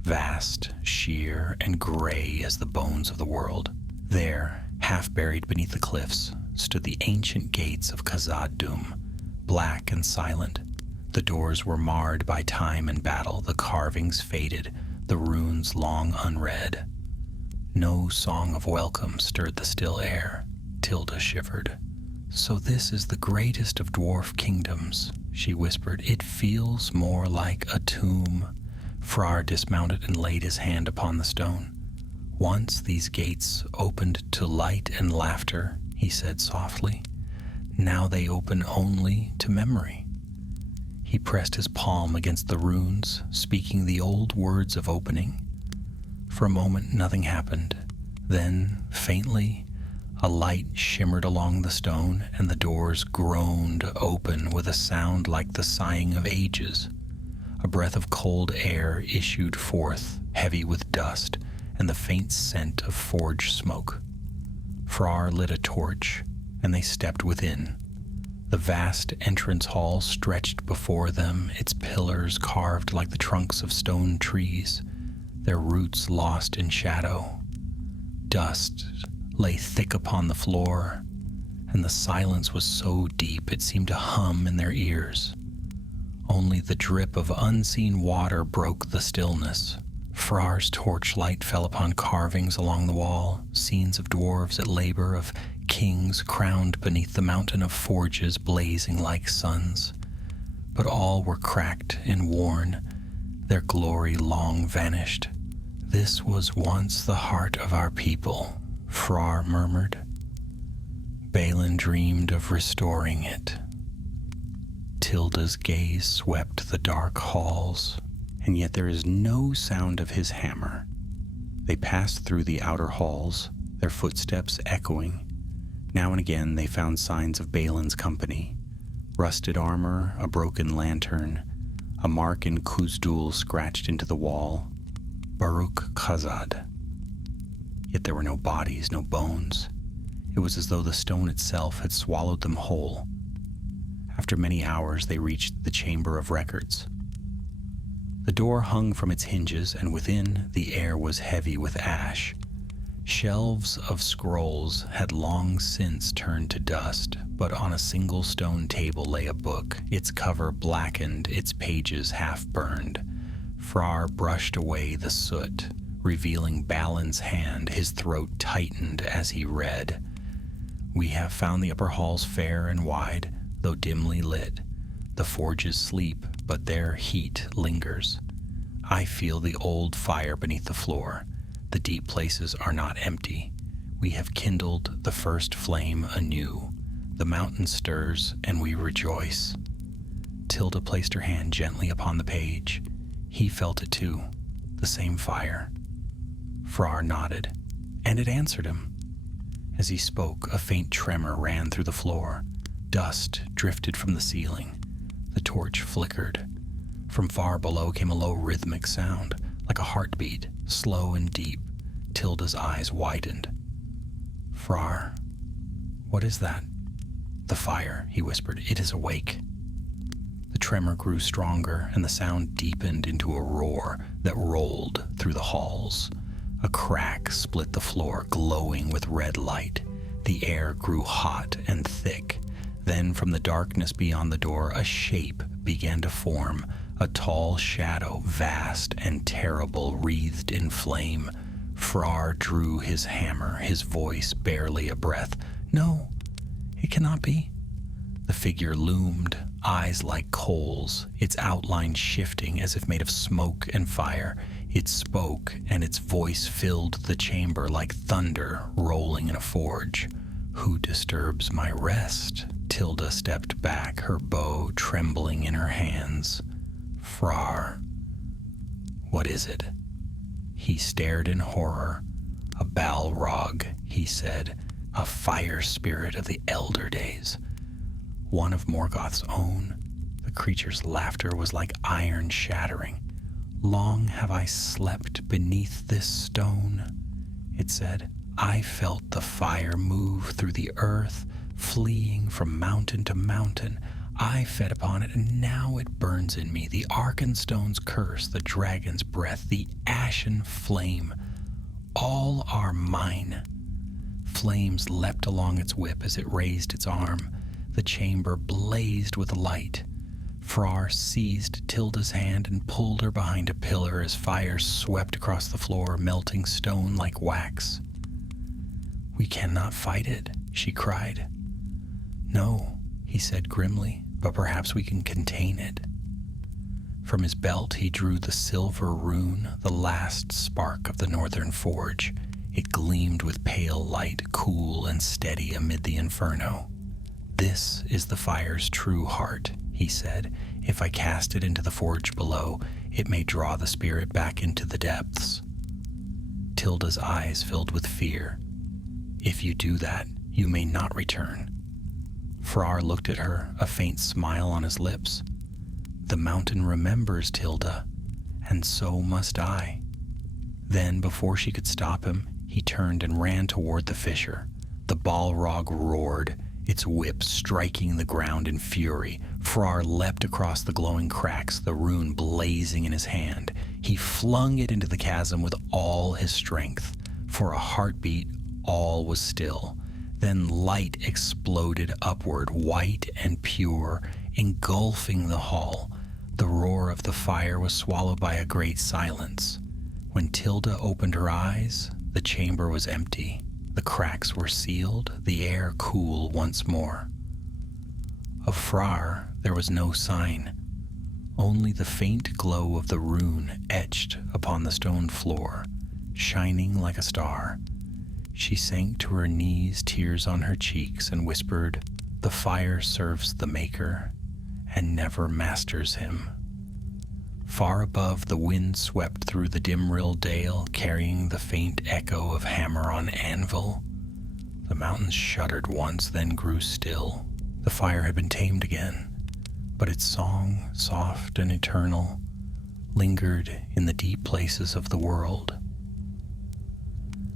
vast, sheer, and gray as the bones of the world. There, half buried beneath the cliffs, stood the ancient gates of Khazad-dûm, black and silent. The doors were marred by time and battle, the carvings faded, the runes long unread. No song of welcome stirred the still air. Tilda shivered. "So this is the greatest of dwarf kingdoms," she whispered. "It feels more like a tomb." Frar dismounted and laid his hand upon the stone. Once these gates opened to light and laughter, he said softly. Now they open only to memory. He pressed his palm against the runes, speaking the old words of opening. For a moment, nothing happened. Then, faintly, a light shimmered along the stone, and the doors groaned open with a sound like the sighing of ages. A breath of cold air issued forth, heavy with dust, and the faint scent of forge smoke. Frar lit a torch, and they stepped within. The vast entrance hall stretched before them, its pillars carved like the trunks of stone trees, their roots lost in shadow. Dust lay thick upon the floor, and the silence was so deep it seemed to hum in their ears. Only the drip of unseen water broke the stillness. Frar's torchlight fell upon carvings along the wall, scenes of dwarves at labor, of kings crowned beneath the mountain of forges blazing like suns. But all were cracked and worn, their glory long vanished. This was once the heart of our people, Frar murmured. Balin dreamed of restoring it. Tilda's gaze swept the dark halls, and yet there is no sound of his hammer. They passed through the outer halls, their footsteps echoing. Now and again they found signs of Balin's company. Rusted armor, a broken lantern, a mark in Kuzdul scratched into the wall. Baruch Khazad. Yet there were no bodies, no bones. It was as though the stone itself had swallowed them whole. After many hours they reached the Chamber of Records. The door hung from its hinges, and within the air was heavy with ash. Shelves of scrolls had long since turned to dust, but on a single stone table lay a book, its cover blackened, its pages half burned. Frar brushed away the soot, revealing Balin's hand. His throat tightened as he read. We have found the upper halls fair and wide, though dimly lit. The forges sleep, but their heat lingers. I feel the old fire beneath the floor. The deep places are not empty. We have kindled the first flame anew. The mountain stirs, and we rejoice. Tilda placed her hand gently upon the page. He felt it too, the same fire. Frar nodded, and it answered him. As he spoke, a faint tremor ran through the floor. Dust drifted from the ceiling. The torch flickered. From far below came a low rhythmic sound, like a heartbeat, slow and deep. Tilda's eyes widened. Frar, what is that? The fire, he whispered. It is awake. The tremor grew stronger, and the sound deepened into a roar that rolled through the halls. A crack split the floor, glowing with red light. The air grew hot and thick. Then from the darkness beyond the door, a shape began to form, a tall shadow, vast and terrible, wreathed in flame. Frar drew his hammer, his voice barely a breath. No, it cannot be. The figure loomed, eyes like coals, its outline shifting as if made of smoke and fire. It spoke, and its voice filled the chamber like thunder rolling in a forge. Who disturbs my rest? Tilda stepped back, her bow trembling in her hands. Frar, what is it? He stared in horror. A Balrog, he said, a fire spirit of the elder days. One of Morgoth's own. The creature's laughter was like iron shattering. Long have I slept beneath this stone, it said. I felt the fire move through the earth, fleeing from mountain to mountain. I fed upon it, and now it burns in me. The Arkenstone's curse, the dragon's breath, the ashen flame, all are mine. Flames leapt along its whip as it raised its arm. The chamber blazed with light. Frar seized Tilda's hand and pulled her behind a pillar as fire swept across the floor, melting stone like wax. We cannot fight it, she cried. No, he said grimly, but perhaps we can contain it. From his belt he drew the silver rune, the last spark of the northern forge. It gleamed with pale light, cool and steady amid the inferno. "This is the fire's true heart," he said. "If I cast it into the forge below, it may draw the spirit back into the depths." Tilda's eyes filled with fear. "If you do that, you may not return." Frar looked at her, a faint smile on his lips. "The mountain remembers, Tilda, and so must I." Then, before she could stop him, he turned and ran toward the fissure. The Balrog roared, its whip striking the ground in fury. Frar leapt across the glowing cracks, the rune blazing in his hand. He flung it into the chasm with all his strength. For a heartbeat, all was still. Then light exploded upward, white and pure, engulfing the hall. The roar of the fire was swallowed by a great silence. When Tilda opened her eyes, the chamber was empty. The cracks were sealed, the air cool once more. Of Frar there was no sign, only the faint glow of the rune etched upon the stone floor, shining like a star. She sank to her knees, tears on her cheeks, and whispered, "The fire serves the maker and never masters him." Far above, the wind swept through the Dimrill Dale, carrying the faint echo of hammer on anvil. The mountains shuddered once, then grew still. The fire had been tamed again, but its song, soft and eternal, lingered in the deep places of the world.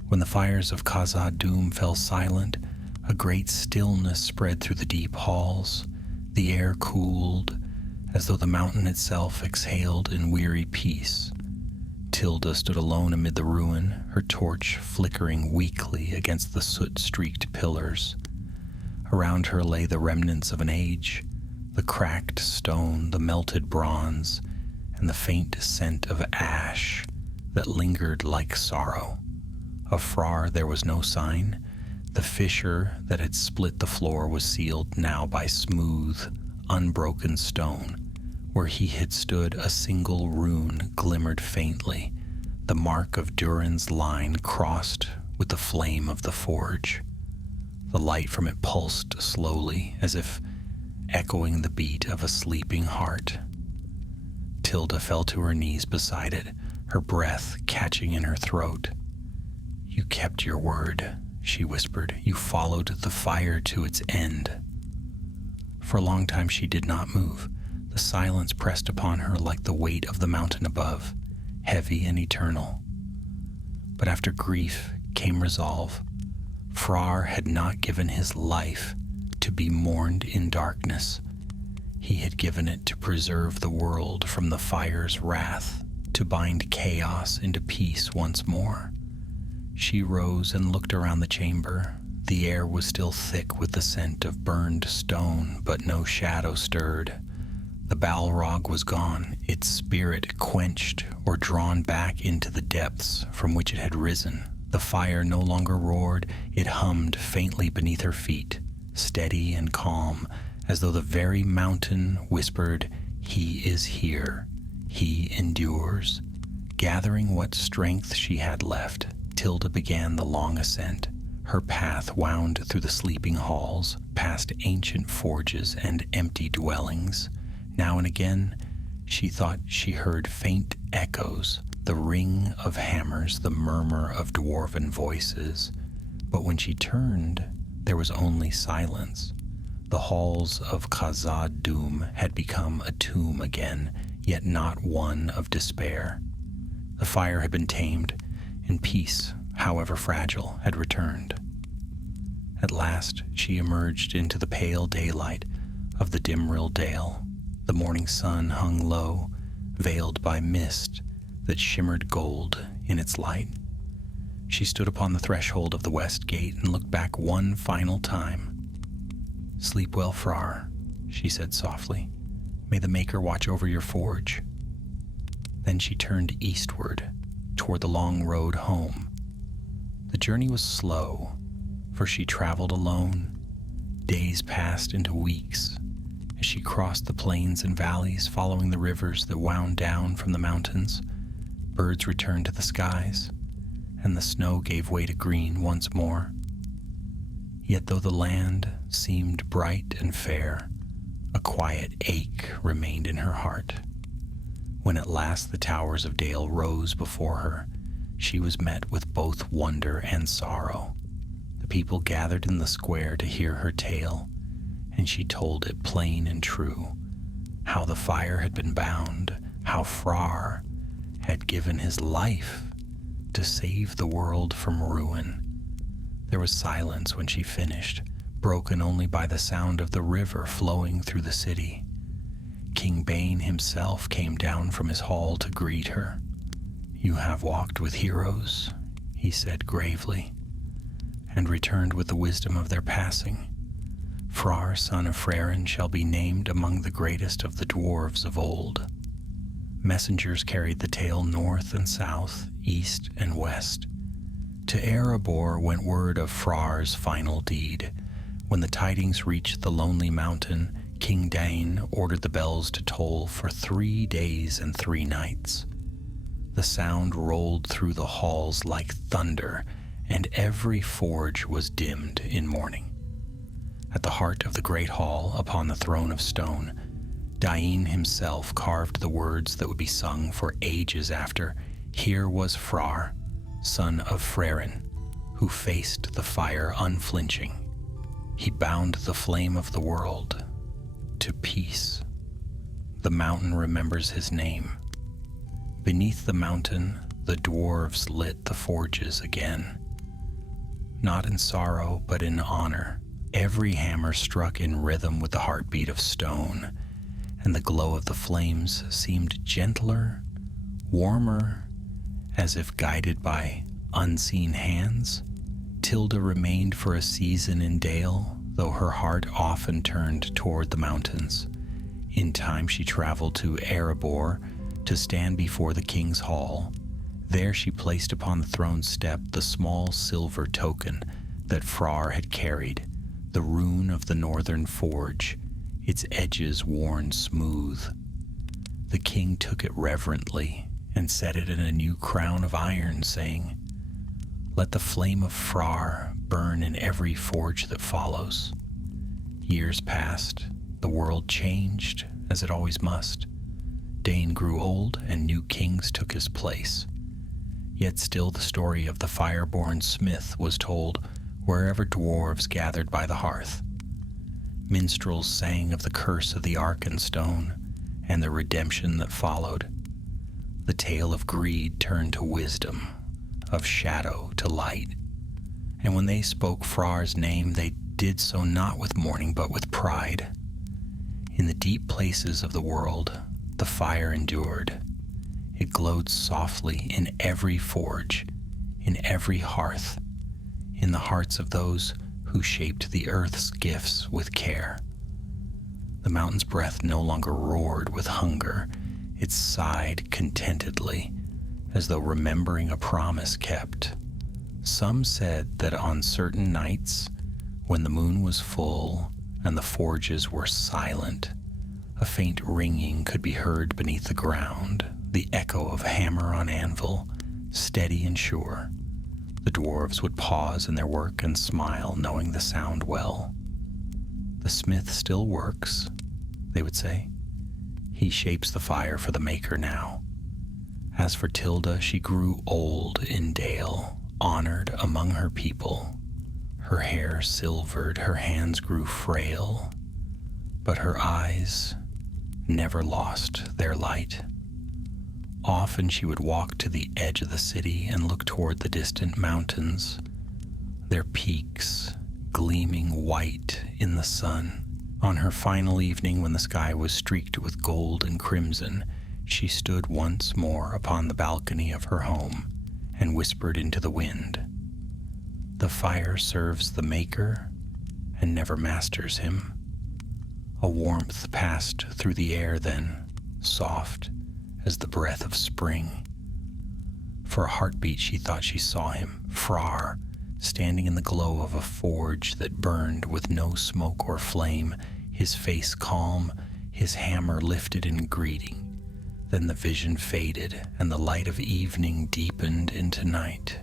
When the fires of Khazad-dûm fell silent, a great stillness spread through the deep halls. The air cooled, as though the mountain itself exhaled in weary peace. Tilda stood alone amid the ruin, her torch flickering weakly against the soot-streaked pillars. Around her lay the remnants of an age, the cracked stone, the melted bronze, and the faint scent of ash that lingered like sorrow. Of Frar there was no sign. The fissure that had split the floor was sealed now by smooth, unbroken stone. Where he had stood, a single rune glimmered faintly, the mark of Durin's line crossed with the flame of the forge. The light from it pulsed slowly, as if echoing the beat of a sleeping heart. Tilda fell to her knees beside it, her breath catching in her throat. "You kept your word," she whispered. "You followed the fire to its end." For a long time she did not move. The silence pressed upon her like the weight of the mountain above, heavy and eternal. But after grief came resolve. Frar had not given his life to be mourned in darkness. He had given it to preserve the world from the fire's wrath, to bind chaos into peace once more. She rose and looked around the chamber. The air was still thick with the scent of burned stone, but no shadow stirred. The Balrog was gone, its spirit quenched or drawn back into the depths from which it had risen. The fire no longer roared, it hummed faintly beneath her feet, steady and calm, as though the very mountain whispered, "He is here, he endures." Gathering what strength she had left, Tilda began the long ascent. Her path wound through the sleeping halls, past ancient forges and empty dwellings. Now and again, she thought she heard faint echoes, the ring of hammers, the murmur of dwarven voices. But when she turned, there was only silence. The halls of Khazad-dûm had become a tomb again, yet not one of despair. The fire had been tamed, and peace, however fragile, had returned. At last, she emerged into the pale daylight of the Dimrill Dale. The morning sun hung low, veiled by mist that shimmered gold in its light. She stood upon the threshold of the west gate and looked back one final time. "Sleep well, Frar," she said softly. "May the Maker watch over your forge." Then she turned eastward, toward the long road home. The journey was slow, for she traveled alone. Days passed into weeks, As she crossed the plains and valleys, following the rivers that wound down from the mountains, birds returned to the skies, and the snow gave way to green once more. Yet though the land seemed bright and fair, a quiet ache remained in her heart. When at last the towers of Dale rose before her, she was met with both wonder and sorrow. The people gathered in the square to hear her tale, and she told it plain and true, how the fire had been bound, how Frar had given his life to save the world from ruin. There was silence when she finished, broken only by the sound of the river flowing through the city. King Bane himself came down from his hall to greet her. "You have walked with heroes," he said gravely, "and returned with the wisdom of their passing. Frar, son of Frerin, shall be named among the greatest of the dwarves of old." Messengers carried the tale north and south, east and west. To Erebor went word of Frar's final deed. When the tidings reached the lonely mountain, King Dane ordered the bells to toll for 3 days and 3 nights. The sound rolled through the halls like thunder, and every forge was dimmed in mourning. At the heart of the great hall, upon the throne of stone, Dain himself carved the words that would be sung for ages after. Here was Frar, son of Frerin, who faced the fire unflinching. He bound the flame of the world to peace. The mountain remembers his name. Beneath the mountain, the dwarves lit the forges again. Not in sorrow, but in honor. Every hammer struck in rhythm with the heartbeat of stone, and the glow of the flames seemed gentler, warmer, as if guided by unseen hands. Tilda remained for a season in Dale, though her heart often turned toward the mountains. In time she traveled to Erebor to stand before the king's hall. There she placed upon the throne step the small silver token that Frar had carried, the rune of the northern forge, its edges worn smooth. The king took it reverently and set it in a new crown of iron, saying, "Let the flame of Frar burn in every forge that follows." Years passed, the world changed, as it always must. Dane grew old, and new kings took his place. Yet still the story of the fire-born smith was told wherever dwarves gathered by the hearth. Minstrels sang of the curse of the Arkenstone and the redemption that followed. The tale of greed turned to wisdom, of shadow to light. And when they spoke Frar's name, they did so not with mourning, but with pride. In the deep places of the world, the fire endured. It glowed softly in every forge, in every hearth, in the hearts of those who shaped the earth's gifts with care. The mountain's breath no longer roared with hunger. It sighed contentedly, as though remembering a promise kept. Some said that on certain nights, when the moon was full and the forges were silent, a faint ringing could be heard beneath the ground, the echo of hammer on anvil, steady and sure. The dwarves would pause in their work and smile, knowing the sound well. "The smith still works," they would say. "He shapes the fire for the maker now." As for Tilda, she grew old in Dale, honored among her people. Her hair silvered, her hands grew frail, but her eyes never lost their light. Often she would walk to the edge of the city and look toward the distant mountains, their peaks gleaming white in the sun. On her final evening, when the sky was streaked with gold and crimson, she stood once more upon the balcony of her home and whispered into the wind, "The fire serves the maker and never masters him." A warmth passed through the air then, soft as the breath of spring. For a heartbeat she thought she saw him, Frar, standing in the glow of a forge that burned with no smoke or flame, his face calm, his hammer lifted in greeting. Then the vision faded, and the light of evening deepened into night.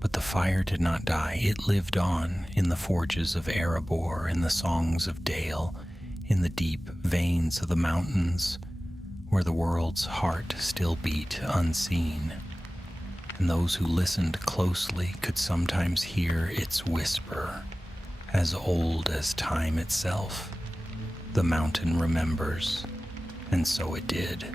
But the fire did not die. It lived on in the forges of Erebor, in the songs of Dale, in the deep veins of the mountains, where the world's heart still beat unseen. And those who listened closely could sometimes hear its whisper, as old as time itself. The mountain remembers, and so it did.